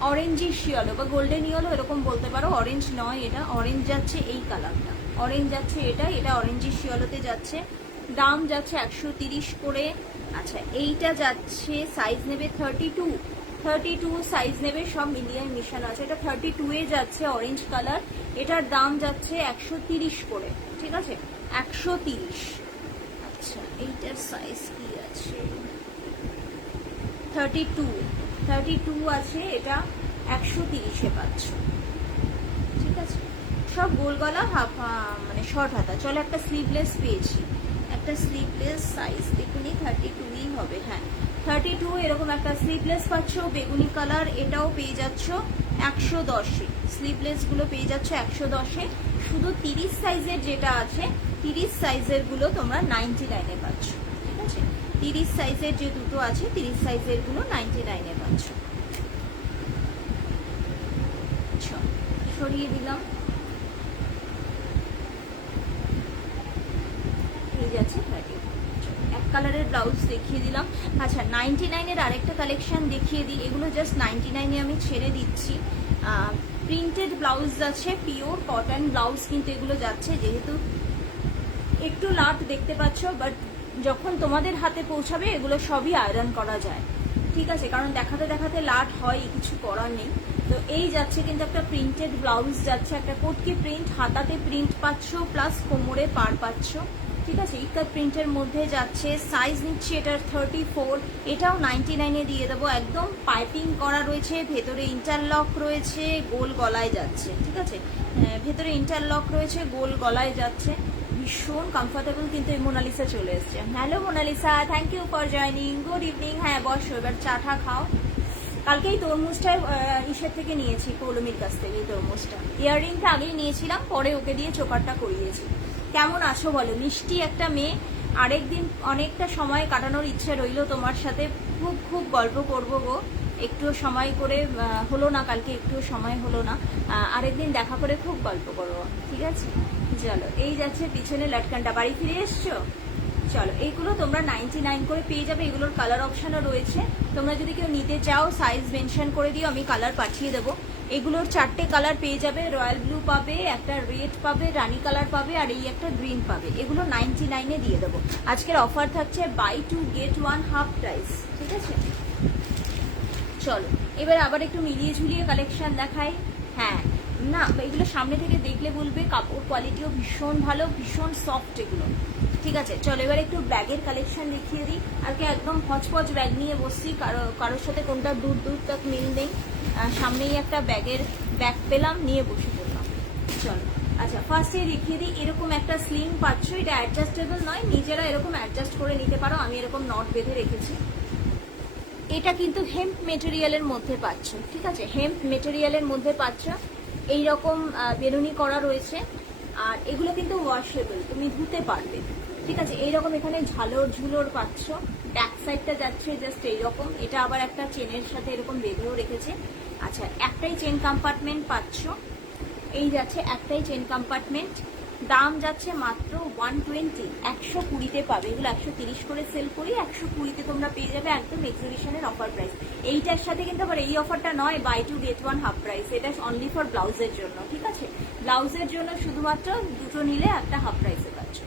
অরেঞ্জিশ ইয়েলো বা গোল্ডেন ইয়েলো এরকম বলতে পারো। অরেঞ্জ নয় এটা, অরেঞ্জ যাচ্ছে এই কালারটা, অরেঞ্জ যাচ্ছে এটা। এটা অরেঞ্জিশ ইয়েলোতে যাচ্ছে, দাম যাচ্ছে 130 করে। আচ্ছা, এইটা যাচ্ছে সাইজ নেবে 32 সাইজ নেবে, সব মিলিয়ে মিশানো আছে। এটা 32 এ যাচ্ছে, অরেঞ্জ কালার। এটার দাম যাচ্ছে 130 করে। ঠিক আছে, 130। আচ্ছা, এইটার সাইজ কি আছে? 32 আছে, এটা 130-এ পাচ্ছ। ঠিক আছে, সব গোল গলা, হাফ মানে শর্ট হাতা। চলো, একটা স্লিভলেস পেয়েছি, একটা স্লিভলেস সাইজ দেখুনি, 32ই হবে। হ্যাঁ, 32 এরকম একটা স্লিভলেস পাচ্ছ বেগুনি কালার, এটাও পেয়ে যাচ্ছ 110-এ। স্লিভলেস গুলো পেয়ে যাচ্ছ 110-এ। শুধু 30 সাইজের যেটা আছে, 30 সাইজের গুলো তোমরা 99-এ পাচ্ছ। ঠিক আছে, 30 সাইজের যে দুটো আছে, 30 সাইজের গুলো 99-এ পাচ্ছ। সরিয়ে দিলাম, এই যাচ্ছে 30। এক কালারের ব্লাউজ দেখিয়ে দিলাম। আচ্ছা, 99-এর আরেকটা কালেকশন দেখিয়ে দিই। এগুলো জাস্ট 99-এ আমি ছেড়ে দিচ্ছি। প্রিন্টেড ব্লাউজ আছে, পিওর কটন ব্লাউজ কিন্তু এগুলো যাচ্ছে। যেহেতু একটু লাট দেখতে পাচ্ছ, বাট যখন তোমাদের হাতে পৌঁছাবে এগুলো সবই আয়রন করা যায়। ঠিক আছে, কারণ দেখাতে দেখাতে লাট হয়, কিছু করার নেই। তো এই যাচ্ছে কিন্তু একটা প্রিন্টেড ব্লাউজ যাচ্ছে, একটা কোটকি প্রিন্ট, হাতাতে প্রিন্ট পাচ্ছ, প্লাস কোমরে পার পাচ্ছ। ঠিক আছে, ইকাত প্রিন্টের মধ্যে যাচ্ছে। সাইজ নিচ্ছি এটার 34, এটাও 99-এ দিয়ে দেবো। একদম পাইপিং করা রয়েছে, ভেতরে ইন্টারলক রয়েছে, গোল গলায় যাচ্ছে। ঠিক আছে, ভেতরে ইন্টারলক রয়েছে, গোল গলায় যাচ্ছে, ভীষণ কমফোর্টেবল। কিন্তু এই মোনালিসা চলে এসছে। Hello Monalisa, thank you for joining. Good evening. হ্যাঁ, বসো, এবার চাটা খাও। কালকে এই তরমুজটা ইসের থেকে নিয়েছি, পৌলমীর কাছ থেকে। এই তরমুজটা, ইয়াররিংটা আগেই নিয়েছিলাম, পরে ওকে দিয়ে চোকারটা করিয়েছি। কেমন আছো বলো? মিষ্টি একটা মেয়ে। আরেকদিন অনেকটা সময় কাটানোর ইচ্ছে রইল তোমার সাথে, খুব খুব গল্প করবো গো। একটুও সময় করে হলো না, কালকে একটুও সময় হলো না। আরেকদিন দেখা করে খুব গল্প করবো। ঠিক আছে, চলো। এই যাচ্ছে পিছনে লটকানটা। বাড়ি ফিরে এসছো? চলো, এইগুলো তোমরা 99 করে পেয়ে যাবে। এগুলোর কালার অপশনও রয়েছে, তোমরা যদি কেউ নিতে চাও সাইজ মেনশন করে দিও, আমি কালার পাঠিয়ে দেবো। এগুলোর 4টে কালার পেয়ে যাবে। রয়্যাল ব্লু পাবে, একটা রেড পাবে, রানী কালার পাবে, আর এই একটা গ্রিন পাবে। এগুলো 99-এ দিয়ে দেবো। আজকের অফার থাকছে বাই 2 গেট 1 হাফ প্রাইস। ঠিক আছে, চলো এবার আবার একটু মিলিয়ে ঝুলিয়ে কালেকশন দেখাই। হ্যাঁ, না এগুলো সামনে থেকে দেখলে বলবে, কাপড় কোয়ালিটিও ভীষণ ভালো, ভীষণ সফট এগুলো। ঠিক আছে, চলো এবার একটু ব্যাগের কালেকশন দেখিয়ে দিই। আজকে একদম হচপচ ব্যাগ নিয়ে বসছি, কারোর সাথে কোনটা দূর তক মিল নেই। সামনেই একটা ব্যাগ পেলাম, নিয়ে বসে পড়লাম। চলো, আচ্ছা ফার্স্টে দেখিয়ে দিই। এরকম একটা স্লিং পাচ্ছ, এটা অ্যাডজাস্টেবল নয়, নিজেরা এরকম অ্যাডজাস্ট করে নিতে পারো। আমি এরকম নট বেঁধে রেখেছি। এটা কিন্তু হেম্প মেটেরিয়ালের মধ্যে পাচ্ছ। ঠিক আছে, হেম্প মেটেরিয়ালের মধ্যে পাচ্ছ। এইরকম বেরুনি করা রয়েছে, আর এগুলো কিন্তু ওয়াশেবল, তুমি ধুতে পারবে। ঠিক আছে। এইরকম এখানে ঝালর ঝুলোর পাচ্ছ, ব্যাক সাইডটা যাচ্ছে জাস্ট এইরকম, এটা আবার একটা চেনের সাথে এরকম বেঁধেও রেখেছে। আচ্ছা, একটাই চেন কম্পার্টমেন্ট পাচ্ছ, এই যাচ্ছে একটাই চেন কম্পার্টমেন্ট, দাম যাচ্ছে মাত্র 120, 120-তে পাবে। এগুলো 130 করে সেল করি, 120-তে তোমরা পেয়ে যাবে একদম এক্সিবিশনের অফার প্রাইস। এইটার সাথে কিন্তু আবার এই অফারটা নয় বাই 2 get 1 হাফ প্রাইস, এটা অনলি ফর ব্লাউজের জন্য, ঠিক আছে। ব্লাউজের জন্য শুধুমাত্র দুটো নিলে একটা হাফ প্রাইসে পাচ্ছ।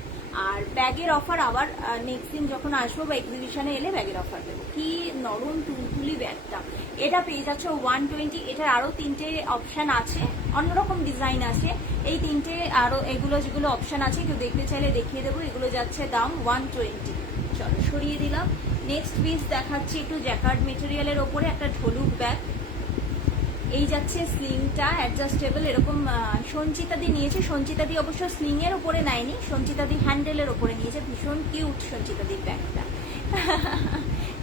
আর ব্যাগের অফার আবার নেক্সট দিন যখন আসবো বা এক্সিবিশনে এলে ব্যাগের অফার দেবো। কি নরম টুলটুলি ব্যাগটা, এটা পেয়ে যাচ্ছে 120। এটার আরো 3টে অপশন আছে, অন্যরকম ডিজাইন আছে। এই 3টে আরো এগুলো যেগুলো অপশন আছে কেউ দেখতে চাইলে দেখিয়ে দেবো। এগুলো যাচ্ছে দাম 120। চলো সরিয়ে দিলাম। নেক্সট পিস দেখাচ্ছি একটু জ্যাকার্ড মেটেরিয়ালের ওপরে একটা ঢোলুক ব্যাগ। এই যাচ্ছে স্লিংটা অ্যাডজাস্টেবল, এরকম সঞ্চিতাদি নিয়েছে। সঞ্চিতাদি অবশ্য স্লিং এর ওপরে নেয়নি, সঞ্চিতাদি হ্যান্ডেলের ওপরে নিয়েছে। ভীষণ কিউট সঞ্চিতাদির ব্যাগটা।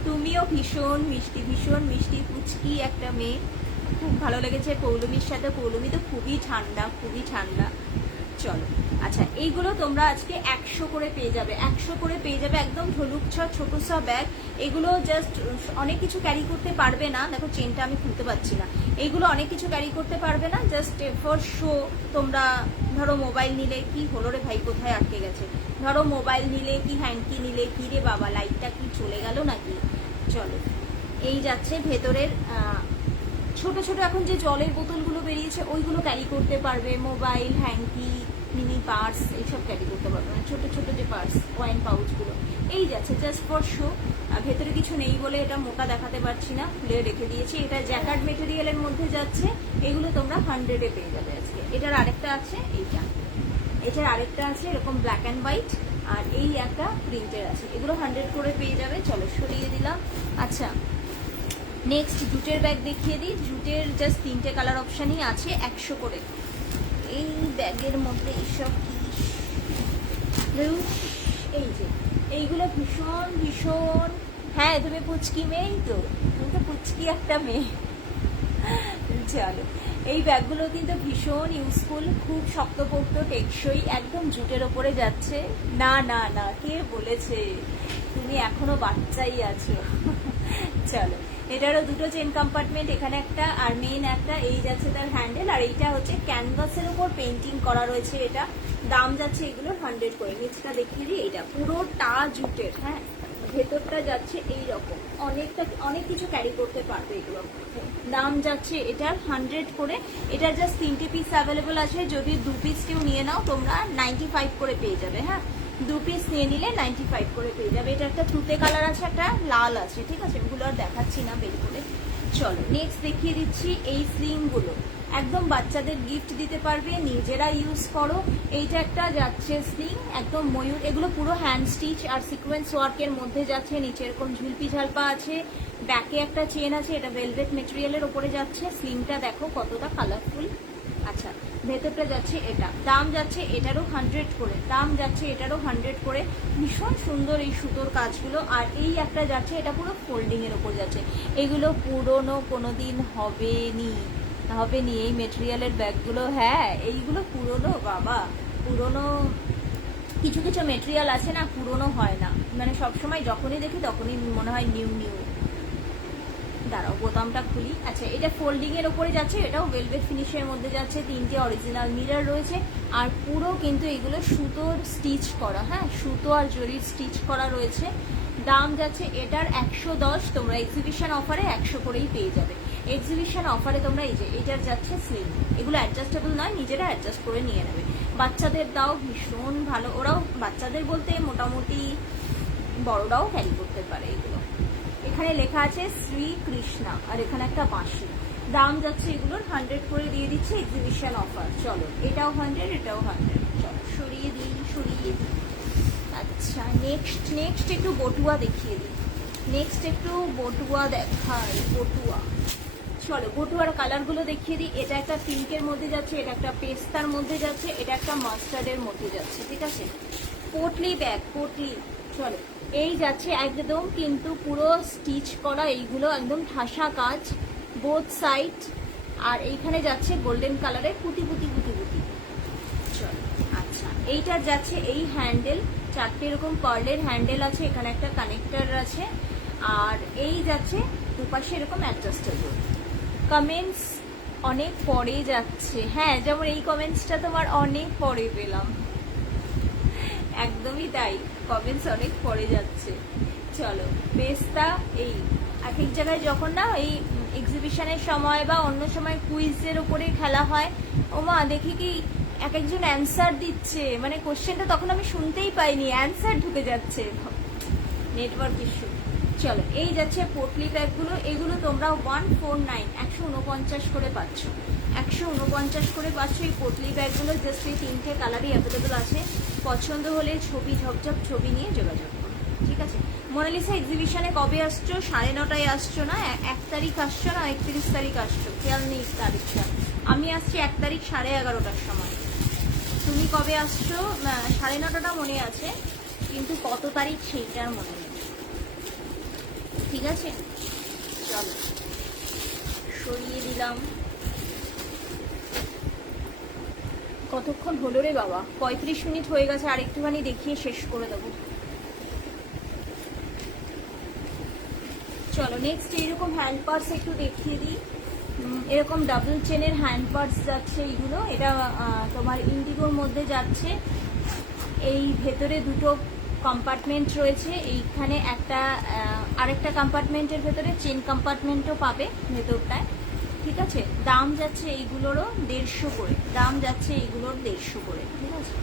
তুমিও ভীষণ মিষ্টি, ভীষণ মিষ্টি পুচকি একটা মেয়ে, খুব ভালো লেগেছে পৌলমীর সাথে। পৌলমী তো খুবই ঠান্ডা, খুবই ঠান্ডা। চলো, আচ্ছা এইগুলো তোমরা আজকে 100 করে পেয়ে যাবে, 100 করে পেয়ে যাবে একদম ঢোলুক ছোট সা ব্যাগ। এগুলো জাস্ট অনেক কিছু ক্যারি করতে পারবে না, দেখো চেনটা আমি খুলতে পারছি না। এইগুলো অনেক কিছু ক্যারি করতে পারবে না, জাস্ট ফর শো। তোমরা ধরো মোবাইল নিলে, কি হলো রে ভাই কোথায় আটকে গেছে, ধরো মোবাইল নিলে কি হ্যান্ডকি নিলে, কি রে বাবা লাইটটা কি চলে গেল নাকি। চলো, এই যাচ্ছে ভেতরের ছোট ছোট এখন যে জলের বোতলগুলো বেরিয়েছে ওইগুলো ক্যারি করতে পারবে, মোবাইল, হ্যান্ডকি, মিনি পার্স এইসব ক্যারি করতে পারবে না, ছোট ছোট যে পার্স ওয়াইন পাউচগুলো। এই যাচ্ছে জাস্ট ফর শো, ভেতরে কিছু নেই বলে এটা মোটা দেখাতে পারছি না, খুলে রেখে দিয়েছি। এটা জ্যাকার্ড মেটেরিয়ালের মধ্যে যাচ্ছে, এগুলো তোমরা 100-এ পেয়ে যাবে আজকে। এটার আরেকটা আছে, এইটা, এটার আরেকটা আছে এরকম ব্ল্যাক অ্যান্ড হোয়াইট, আর এই একটা প্রিন্টের আছে, এগুলো 100 করে পেয়ে যাবে। চলো সরিয়ে দিলাম। আচ্ছা, নেক্সট জুটের ব্যাগ দেখিয়ে দিই। জুটের জাস্ট 3টে কালার অপশানই আছে 100 করে। এই ব্যাগের মধ্যে এইসব কি, এই যে এইগুলো ভীষণ ভীষণ, হ্যাঁ তুমি পুচকি মেয়েই তো, তুমি তো পুচকি একটা মেয়ে। চলো, এই ব্যাগগুলো কিন্তু ভীষণ ইউজফুল, খুব শক্তপোক্ত, টেকসই, একদম জুটের ওপরে যাচ্ছে। না না না, কে বলেছে, তুমি এখনো বাচ্চাই আছো। চলো, এটারও দুটো চেন কম্পার্টমেন্ট, এখানে একটা আর মেইন একটা। এই যাচ্ছে তার হ্যান্ডেল, আর এইটা হচ্ছে ক্যানভাসের উপর পেন্টিং করা রয়েছে। এটা দাম যাচ্ছে এগুলোর 100 করে। নিচটা দেখিয়ে দিই, এইটা পুরোটা জুটের, হ্যাঁ, ভেতরটা যাচ্ছে এইরকম, অনেক কিছু ক্যারি করতে পারবে এগুলো। দাম যাচ্ছে এটার 100 করে। এটার জাস্ট 3টে পিস অ্যাভেলেবল আছে, যদি 2 পিস কেউ নিয়ে নাও তোমরা 95 করে পেয়ে যাবে। হ্যাঁ, 2 পিস নিয়ে নিলে 95 করে পেয়ে যাবে। এটা একটা তুতে কালার আছে, একটা লাল আছে, ঠিক আছে, এগুলো আর দেখাচ্ছি না বের করে। চলো নেক্সট দেখিয়ে দিচ্ছি এই স্লিংগুলো, একদম বাচ্চাদের গিফট দিতে পারবে, নিজেরা ইউজ করো। এইটা একটা যাচ্ছে স্লিং, একদম ময়ূর, এগুলো পুরো হ্যান্ড স্টিচ আর সিকোয়েন্স ওয়ার্কের মধ্যে যাচ্ছে। নিচে এরকম ঝুলপি ঝালপা আছে, ব্যাকে একটা চেন আছে, এটা ভেলভেট মেটেরিয়ালের ওপরে যাচ্ছে। স্লিংটা দেখো কতটা কালারফুল। আচ্ছা, ভেতরটা যাচ্ছে এটা, দাম যাচ্ছে এটারও 100 করে, দাম যাচ্ছে এটারও 100 করে। ভীষণ সুন্দর এই সুতোর কাজগুলো। আর এই একটা যাচ্ছে, এটা পুরো ফোল্ডিং এর ওপর যাচ্ছে। এগুলো পুরনো কোনোদিন হবেনি, এই মেটেরিয়ালের ব্যাগগুলো, হ্যাঁ এইগুলো পুরনো বাবা, পুরনো কিছু কিছু মেটেরিয়াল আছে না, পুরনো হয় না, মানে সবসময় যখনই দেখি তখনই মনে হয় নিউ নিউ। দাঁড়াও বোতামটা খুলি। আচ্ছা, এটা ফোল্ডিং এর ওপরে যাচ্ছে, এটাও ভেলভেট ফিনিশের মধ্যে যাচ্ছে। 3টে অরিজিনাল মিরর রয়েছে, আর পুরো কিন্তু এগুলো সুতোর স্টিচ করা, হ্যাঁ সুতো আর জরির স্টিচ করা রয়েছে। দাম যাচ্ছে এটার 110, তোমরা এক্সিবিশন অফারে 100 করেই পেয়ে যাবে। এক্সিবিশন অফারে তোমরা এই যে এটার যাচ্ছে স্লিং, এগুলো অ্যাডজাস্টেবল নয়, নিজেরা অ্যাডজাস্ট করে নিয়ে নেবে। বাচ্চাদের দাও ভীষণ ভালো, ওরাও বাচ্চাদের বলতে মোটামুটি বড়রাও ক্যারি করতে পারে এগুলো। এখানে লেখা আছে শ্রী কৃষ্ণা, আর এখানে একটা বাঁশি। দাম যাচ্ছে এগুলোর 100 করে দিয়ে দিচ্ছে এক্সিবিশন অফার। চলো, এটাও 100, এটাও 100। চলো সরিয়ে দিই, সরিয়ে দিই। আচ্ছা, নেক্সট একটু বটুয়া দেখিয়ে দিই। নেক্সট একটু বটুয়া দেখাই, বটুয়া। চলো বটুয়ার কালারগুলো দেখিয়ে দিই। এটা একটা পিঙ্কের মধ্যে যাচ্ছে, এটা একটা পেস্তার মধ্যে যাচ্ছে, এটা একটা মাস্টার্ডের মধ্যে যাচ্ছে, ঠিক আছে। পোটলি ব্যাগ, পোটলি। চলো, এই যাচ্ছে একদম কিন্তু পুরো স্টিচ করা, এইগুলো একদম ঠাসা কাজ বোথ সাইড। আর এইখানে যাচ্ছে গোল্ডেন কালারের পুটি পুটি পুটি পুটি। চলো, আচ্ছা এইটার যাচ্ছে এই হ্যান্ডেল, চারটে এরকম পার্লের হ্যান্ডেল আছে, এখানে একটা কানেক্টর আছে, আর এই যাচ্ছে দুপাশে এরকম অ্যাডজাস্টেবল। কমেন্টস অনেক পরে যাচ্ছে, হ্যাঁ যেমন এই কমেন্টসটা তোমার অনেক পরে পেলাম, একদমই তাই, কমেন্টস অনেক পরে যাচ্ছে। চলো পেস্তা, এই এক এক জায়গায় যখন না এই এক্সিবিশনের সময় বা অন্য সময় কুইজের উপরে খেলা হয়, ওমা দেখি কি এক একজন অ্যান্সার দিচ্ছে, মানে কোশ্চেনটা তখন আমি শুনতেই পাইনি, অ্যান্সার ঢুকে যাচ্ছে, নেটওয়ার্ক ইস্যু। চলো এই যাচ্ছে পোটলি ব্যাগগুলো, এগুলো তোমরা 149 149 করে পাচ্ছ, 149 করে পাচ্ছ এই পোটলি ব্যাগগুলো। জাস্ট এই তিনটে কালারই অ্যাভেলেবল আছে, পছন্দ হলে ছবি ঝপঝপ ছবি নিয়ে যোগাযোগ করো, ঠিক আছে। মোনালিসা এক্সিবিশনে কবে আসছো? 9:30 আসছো না? 1 তারিখ আসছো না 31 তারিখ আসছো? খেয়াল নেই তারিখটা। আমি আসছি 1 তারিখ 11:30টার সময়। তুমি কবে আসছো? 9:30টা মনে আছে, কিন্তু কত তারিখ সেইটা আর মনে নেই, ঠিক আছে। চলো সরিয়ে দিলাম। কতক্ষণ হলো রে বাবা? 35 মিনিট হয়ে গেছে, আর একটুখানি দেখিয়ে শেষ করে দেবো। চলো নেক্সট এইরকম হ্যান্ড পার্স একটু দেখিয়ে দিই। এরকম ডাবল চেনের হ্যান্ড পার্স যাচ্ছে এইগুলো, এটা তোমার ইন্ডিগোর মধ্যে যাচ্ছে। এই ভেতরে দুটো কম্পার্টমেন্ট রয়েছে, এইখানে একটা আরেকটা কম্পার্টমেন্টের ভেতরে চেন কম্পার্টমেন্টও পাবে ভেতরটায়, ঠিক আছে। দাম যাচ্ছে এইগুলোরও 150 করে, দাম যাচ্ছে এইগুলোর 150 করে, ঠিক আছে,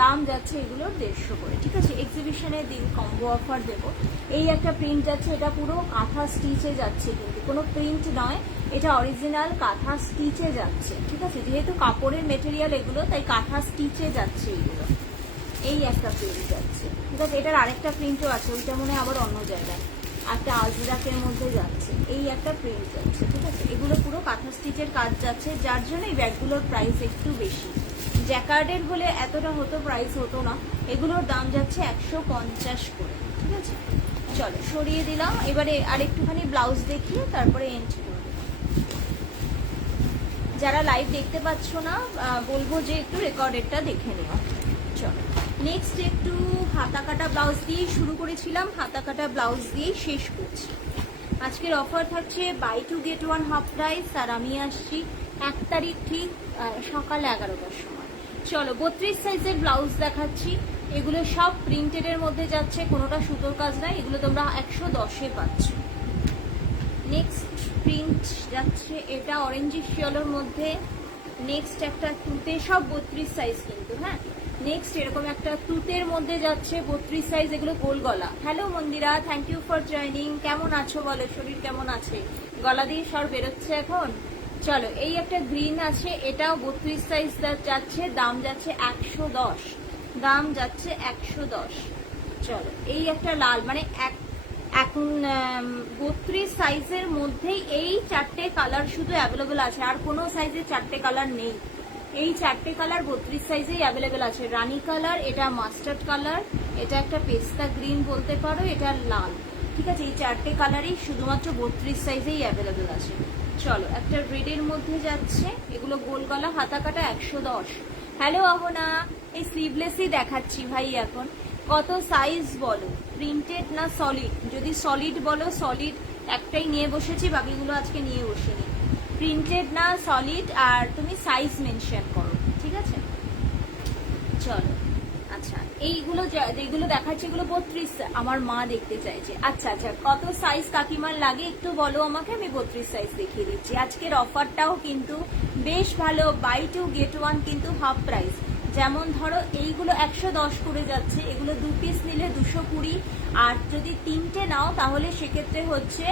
দাম যাচ্ছে এগুলোর 150 করে, ঠিক আছে। এক্সিবিশনের দিন কম্বো অফার দেবো। এই একটা প্রিন্ট যাচ্ছে, এটা পুরো কাঁথা স্টিচে যাচ্ছে, কিন্তু কোনো প্রিন্ট নয়, এটা অরিজিনাল কাঁথা স্টিচে যাচ্ছে, ঠিক আছে। যেহেতু কাপড়ের মেটেরিয়াল এগুলো, তাই কাঁথা স্টিচে যাচ্ছে এইগুলো। এই একটা প্রিন্ট যাচ্ছে, ঠিক আছে। এটার আরেকটা প্রিন্টও আছে, ওইটা মনে হয় আবার অন্য জায়গায়, একটা আজরাকের মধ্যে যাচ্ছে। এই একটা প্রিন্ট যাচ্ছে, ঠিক আছে। এগুলো পুরো কাঁথা স্টিচের কাজ যাচ্ছে, যার জন্য এই ব্যাগগুলোর প্রাইস একটু বেশি। জ্যাকার্ডের হলে এতটা হতো, প্রাইস হতো না। এগুলোর দাম যাচ্ছে 150 করে, ঠিক আছে। চলো সরিয়ে দিলাম, এবারে আরেকটুখানি ব্লাউজ দেখিয়ে তারপরে এন্ড করব। যারা লাইভ দেখতে পাচ্ছ না, বলবো যে একটু রেকর্ডেডটা দেখে নেওয়া। চলো নেক্সট একটু হাতা কাটা ব্লাউজ দিয়ে শুরু করেছিলাম, হাতা কাটা ব্লাউজ দিয়ে শেষ করছি। আজকের অফার থাকছে বাই 2 get 1 হাফ প্রাইস, আর আমি আসছি 1 তারিখ ঠিক সকাল 11টার সময়। চলো 32 সাইজের ব্লাউজ দেখাচ্ছি, এগুলো সব প্রিন্টেডের মধ্যে যাচ্ছে, কোনোটা সুতোর কাজ নাই, এগুলো তোমরা 110-এ পাচ্ছ। নেক্সট প্রিন্ট যাচ্ছে, এটা অরেঞ্জিশ শিয়লোর মধ্যে। নেক্সট একটা তুতে, সব 32 সাইজ কিন্তু, হ্যাঁ। নেক্সট এরকম একটা তুতের মধ্যে যাচ্ছে 32 সাইজ, এগুলো গোল গলা। Hello Mandira, thank you for joining. কেমন আছো বলো, শরীর কেমন আছে? গলা দিয়ে স্বর বেরোচ্ছে এখন। চলো এই একটা গ্রিন আছে, এটাও 32 সাইজ যাচ্ছে, দাম যাচ্ছে 110, দাম যাচ্ছে 110। চলো এই একটা লাল, মানে এখন 32 সাইজের মধ্যেই এই 4টে কালার শুধু অ্যাভেলেবেল আছে, আর কোনো সাইজে 4টে কালার নেই। এই 4টে কালার 32 সাইজেই অ্যাভেলেবেল আছে। রানী কালার, এটা মাস্টার্ড কালার, এটা একটা পেস্তা গ্রিন বলতে পারো, এটা লাল, ঠিক আছে। এই 4টে কালারই শুধুমাত্র 32 সাইজেই অ্যাভেলেবেল আছে। চলো একটা রেডের মধ্যে যাচ্ছে, এগুলো গোল গলা, হাতা কাটা, 110। হ্যালো আহনা, এই স্লিভলেসই দেখাচ্ছি ভাই এখন। কত সাইজ বলো, প্রিন্টেড না সলিড? যদি সলিড বলো, সলিড একটাই নিয়ে বসেছি, বাকিগুলো আজকে নিয়ে বসিনি। প্রিন্টেড না সলিড, আর তুমি সাইজ মেনশন করো, ঠিক আছে। চলো আচ্ছা এইগুলো যেগুলো দেখাচ্ছে এগুলো 32, আমার মা দেখতে চাইছে। আচ্ছা আচ্ছা, কত সাইজ কাকিমার লাগে একটু বলো আমাকে, আমি 32 সাইজ দেখিয়ে দিচ্ছি। আজকের অফারটাও কিন্তু বেশ ভালো, বাই 2 get 1 কিন্তু হাফ প্রাইস। যেমন ধরো এইগুলো 110 করে যাচ্ছে, এগুলো 2 পিস নিলে 220, আর যদি 3টে নাও তাহলে সেক্ষেত্রে হচ্ছে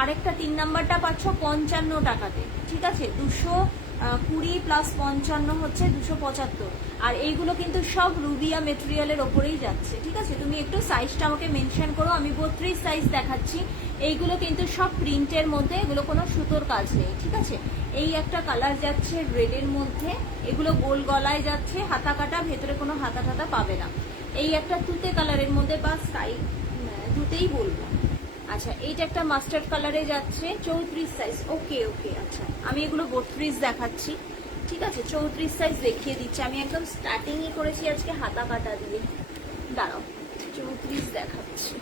আরেকটা 3 নাম্বারটা পাচ্ছ 55 টাকাতে, ঠিক আছে। 220 প্লাস 55 হচ্ছে 275। আর এইগুলো কিন্তু সব রুবিয়া মেটেরিয়ালের ওপরেই যাচ্ছে, ঠিক আছে। তুমি একটু সাইজটা আমাকে মেনশন করো, আমি 32 সাইজ দেখাচ্ছি। এইগুলো কিন্তু সব প্রিন্টের মধ্যে, এগুলো কোনো সুতোর কাজ নেই, ঠিক আছে। এই একটা কালার যাচ্ছে রেডের মধ্যে, এগুলো গোল গলায় যাচ্ছে, হাতা কাটা, ভেতরে কোনো হাতা টাতা পাবে না। এই একটা তুতে কালারের মধ্যে, বা স্কাই তুতেই বলবো। আচ্ছা এইটা একটা মাস্টার্ড কালারে যাচ্ছে, 34 সাইজ। ওকে ওকে, আচ্ছা আমি এগুলো 32 দেখাচ্ছি। ঠিক আছে, 34 সাইজ দেখিয়ে দিচ্ছি। আমি একদম স্টার্টিংই করেছি আজকে হাতা কাটা দিয়ে। দাঁড়াও, 34 দেখাচ্ছি।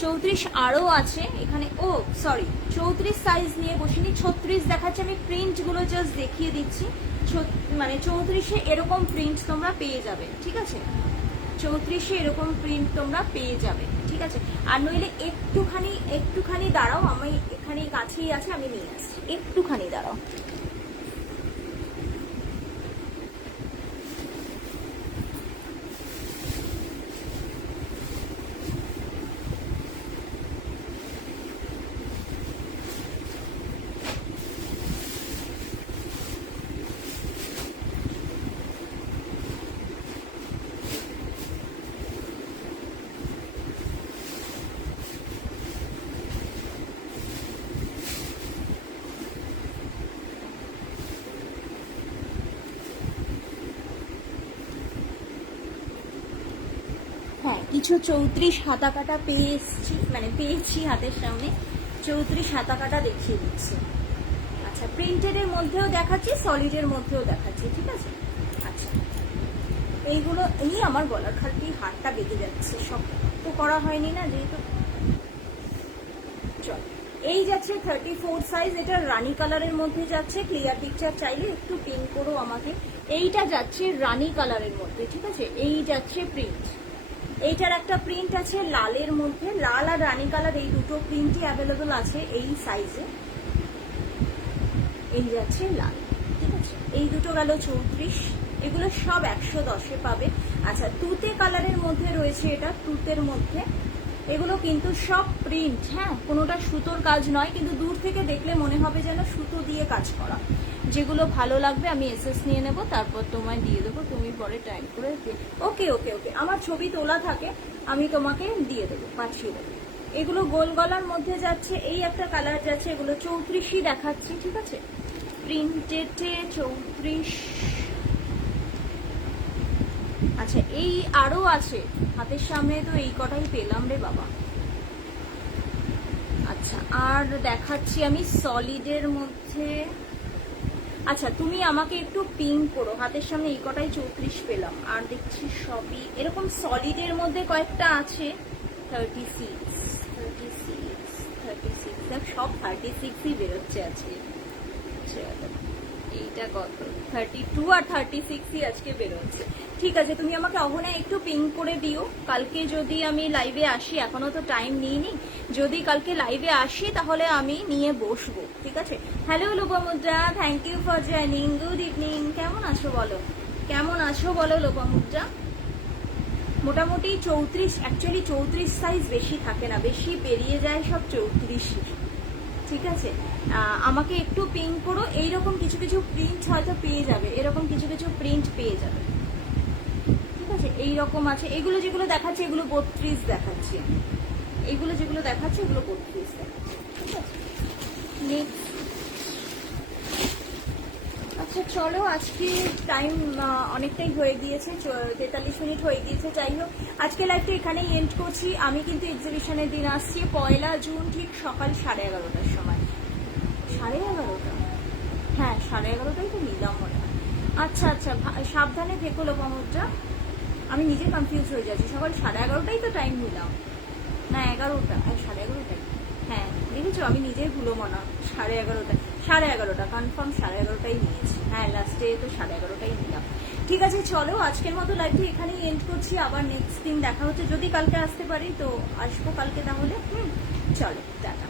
34 আরো আছে এখানে। ও সরি, 34 সাইজ নিয়ে বসিনি, 36 দেখাচ্ছি। আমি প্রিন্ট গুলো জাস্ট দেখিয়ে দিচ্ছি। মানে 34-এ এরকম প্রিন্ট তোমরা পেয়ে যাবে, ঠিক আছে? 34-এ এরকম প্রিন্ট তোমরা পেয়ে যাবে, ঠিক আছে? আর নইলে একটুখানি দাঁড়াও, আমি এখানে কাছেই আছে, আমি নিয়ে আসছি, একটুখানি দাঁড়াও। হ্যাঁ, কিছু 34 হাতা কাটা পেয়েছি হাতের সামনে। 34 হাতা কাটা দেখিয়ে দিচ্ছি। আচ্ছা, প্রিন্টেড এর মধ্যেও দেখাচ্ছি, সলিডের মধ্যেও দেখাচ্ছি, ঠিক আছে? আচ্ছা, এইগুলো আমার গলার খালটি হাতটা বেঁধে যাচ্ছে, সব তো করা হয়নি না যেহেতু। চল, এই যাচ্ছে 34 সাইজ, এটা রানী কালারের মধ্যে যাচ্ছে। ক্লিয়ার পিকচার চাইলে একটু পিন করো আমাকে। এইটা যাচ্ছে রানী কালারের মধ্যে, ঠিক আছে? এই যাচ্ছে প্রিন্ট। এইটার একটা প্রিন্ট আছে লালের মধ্যে, লাল আর রানী কালার, এই দুটো প্রিন্টই অ্যাভেলেবল আছে এই সাইজে। এই যাচ্ছে লাল, ঠিক আছে? এই দুটো গেল 34, এগুলো সব 110-এ পাবে। আচ্ছা, তুতে কালারের মধ্যে রয়েছে, এটা তুতের মধ্যে। এগুলো কিন্তু সব প্রিন্ট, হ্যাঁ, কোনোটা সুতোর কাজ নয়, কিন্তু দূর থেকে দেখলে মনে হবে যেন সুতো দিয়ে কাজ করা। যেগুলো ভালো লাগবে আমি এসএস নিয়ে নেব, তারপর তোমায় দিয়ে দেবো, তুমি পরে টাইম করে। ওকে ওকে ওকে, আমার ছবি তোলা থাকে, আমি তোমাকে দিয়ে দেবো, পাঠিয়ে দেবো। এগুলো গোল গলার মধ্যে যাচ্ছে, এই একটা কালার যাচ্ছে, এগুলো 34ই দেখাচ্ছি, ঠিক আছে? প্রিন্টেডে 34। আচ্ছা, এই আরো আছে হাতের সামনে, তো এই কটাই পেলাম রে বাবা। আচ্ছা, আর দেখাচ্ছি আমি সলিডের মধ্যে। আচ্ছা, তুমি আমাকে একটু পিঙ্ক করো, হাতের সামনে এই কটাই 34 পেলাম, আর দেখছি সবই এরকম সলিডের মধ্যে কয়েকটা আছে। 36 দেখ, সব 36ই বেরোচ্ছে আজকে। এইটা কত? 32 আর 36ই আজকে বেরোচ্ছে। ঠিক আছে, তুমি আমাকে অহনায় একটু পিঙ্ক করে দিও। কালকে যদি আমি লাইভে আসি, এখনো তো টাইম নিইনি, যদি কালকে লাইভে আসি তাহলে আমি নিয়ে বসবো, ঠিক আছে? Hello Lopamudra, thank you for joining, good evening. কেমন আছো বলো, কেমন আছো বলো লোপামুদ্রা? মোটামুটি 34, অ্যাকচুয়ালি 34 সাইজ বেশি থাকে না, বেশি পেরিয়ে যায় সব 34। ঠিক আছে, আমাকে একটু পিঙ্ক করো। এইরকম কিছু কিছু প্রিন্ট হয়তো পেয়ে যাবে, এরকম কিছু কিছু প্রিন্ট পেয়ে যাবে, ঠিক আছে? এইরকম আছে। এগুলো যেগুলো দেখাচ্ছে এগুলো 32 দেখাচ্ছি আমি, এইগুলো যেগুলো দেখাচ্ছে এগুলো 32 দেখাচ্ছি, ঠিক আছে? নেক্সট। আচ্ছা চলো, আজকে টাইম অনেকটাই হয়ে গিয়েছে, 43 মিনিট হয়ে গিয়েছে। যাই হোক, আজকে লাইভটা এখানেই এন্ড করছি। আমি কিন্তু এক্সিবিশনের দিন আসছি 1 জুন, ঠিক সকাল 11:30টার সময়। 11:30? হ্যাঁ, 11:30টাই তো নিলাম মনে হয়। আচ্ছা আচ্ছা, সাবধানে থেকো লোপামুদ্রা, আমি নিজে কনফিউজ হয়ে যাচ্ছি। সকাল 11:30টাই তো টাইম নিলাম, না 11টা? 11:30টাই, হ্যাঁ দেখেছো, আমি নিজেই ভুলো মনা। 11:30 কনফার্ম 11:30টাই নিয়েছি। হ্যাঁ, লাস্টে তো 11:30টাই নিলাম। ঠিক আছে, চলো আজকের মতো লাইভটি এখানেই এন্ড করছি। আবার নেক্সট দিন দেখা হচ্ছে, যদি কালকে আসতে পারি তো আসবো কালকে তাহলে। চলো, টাটা।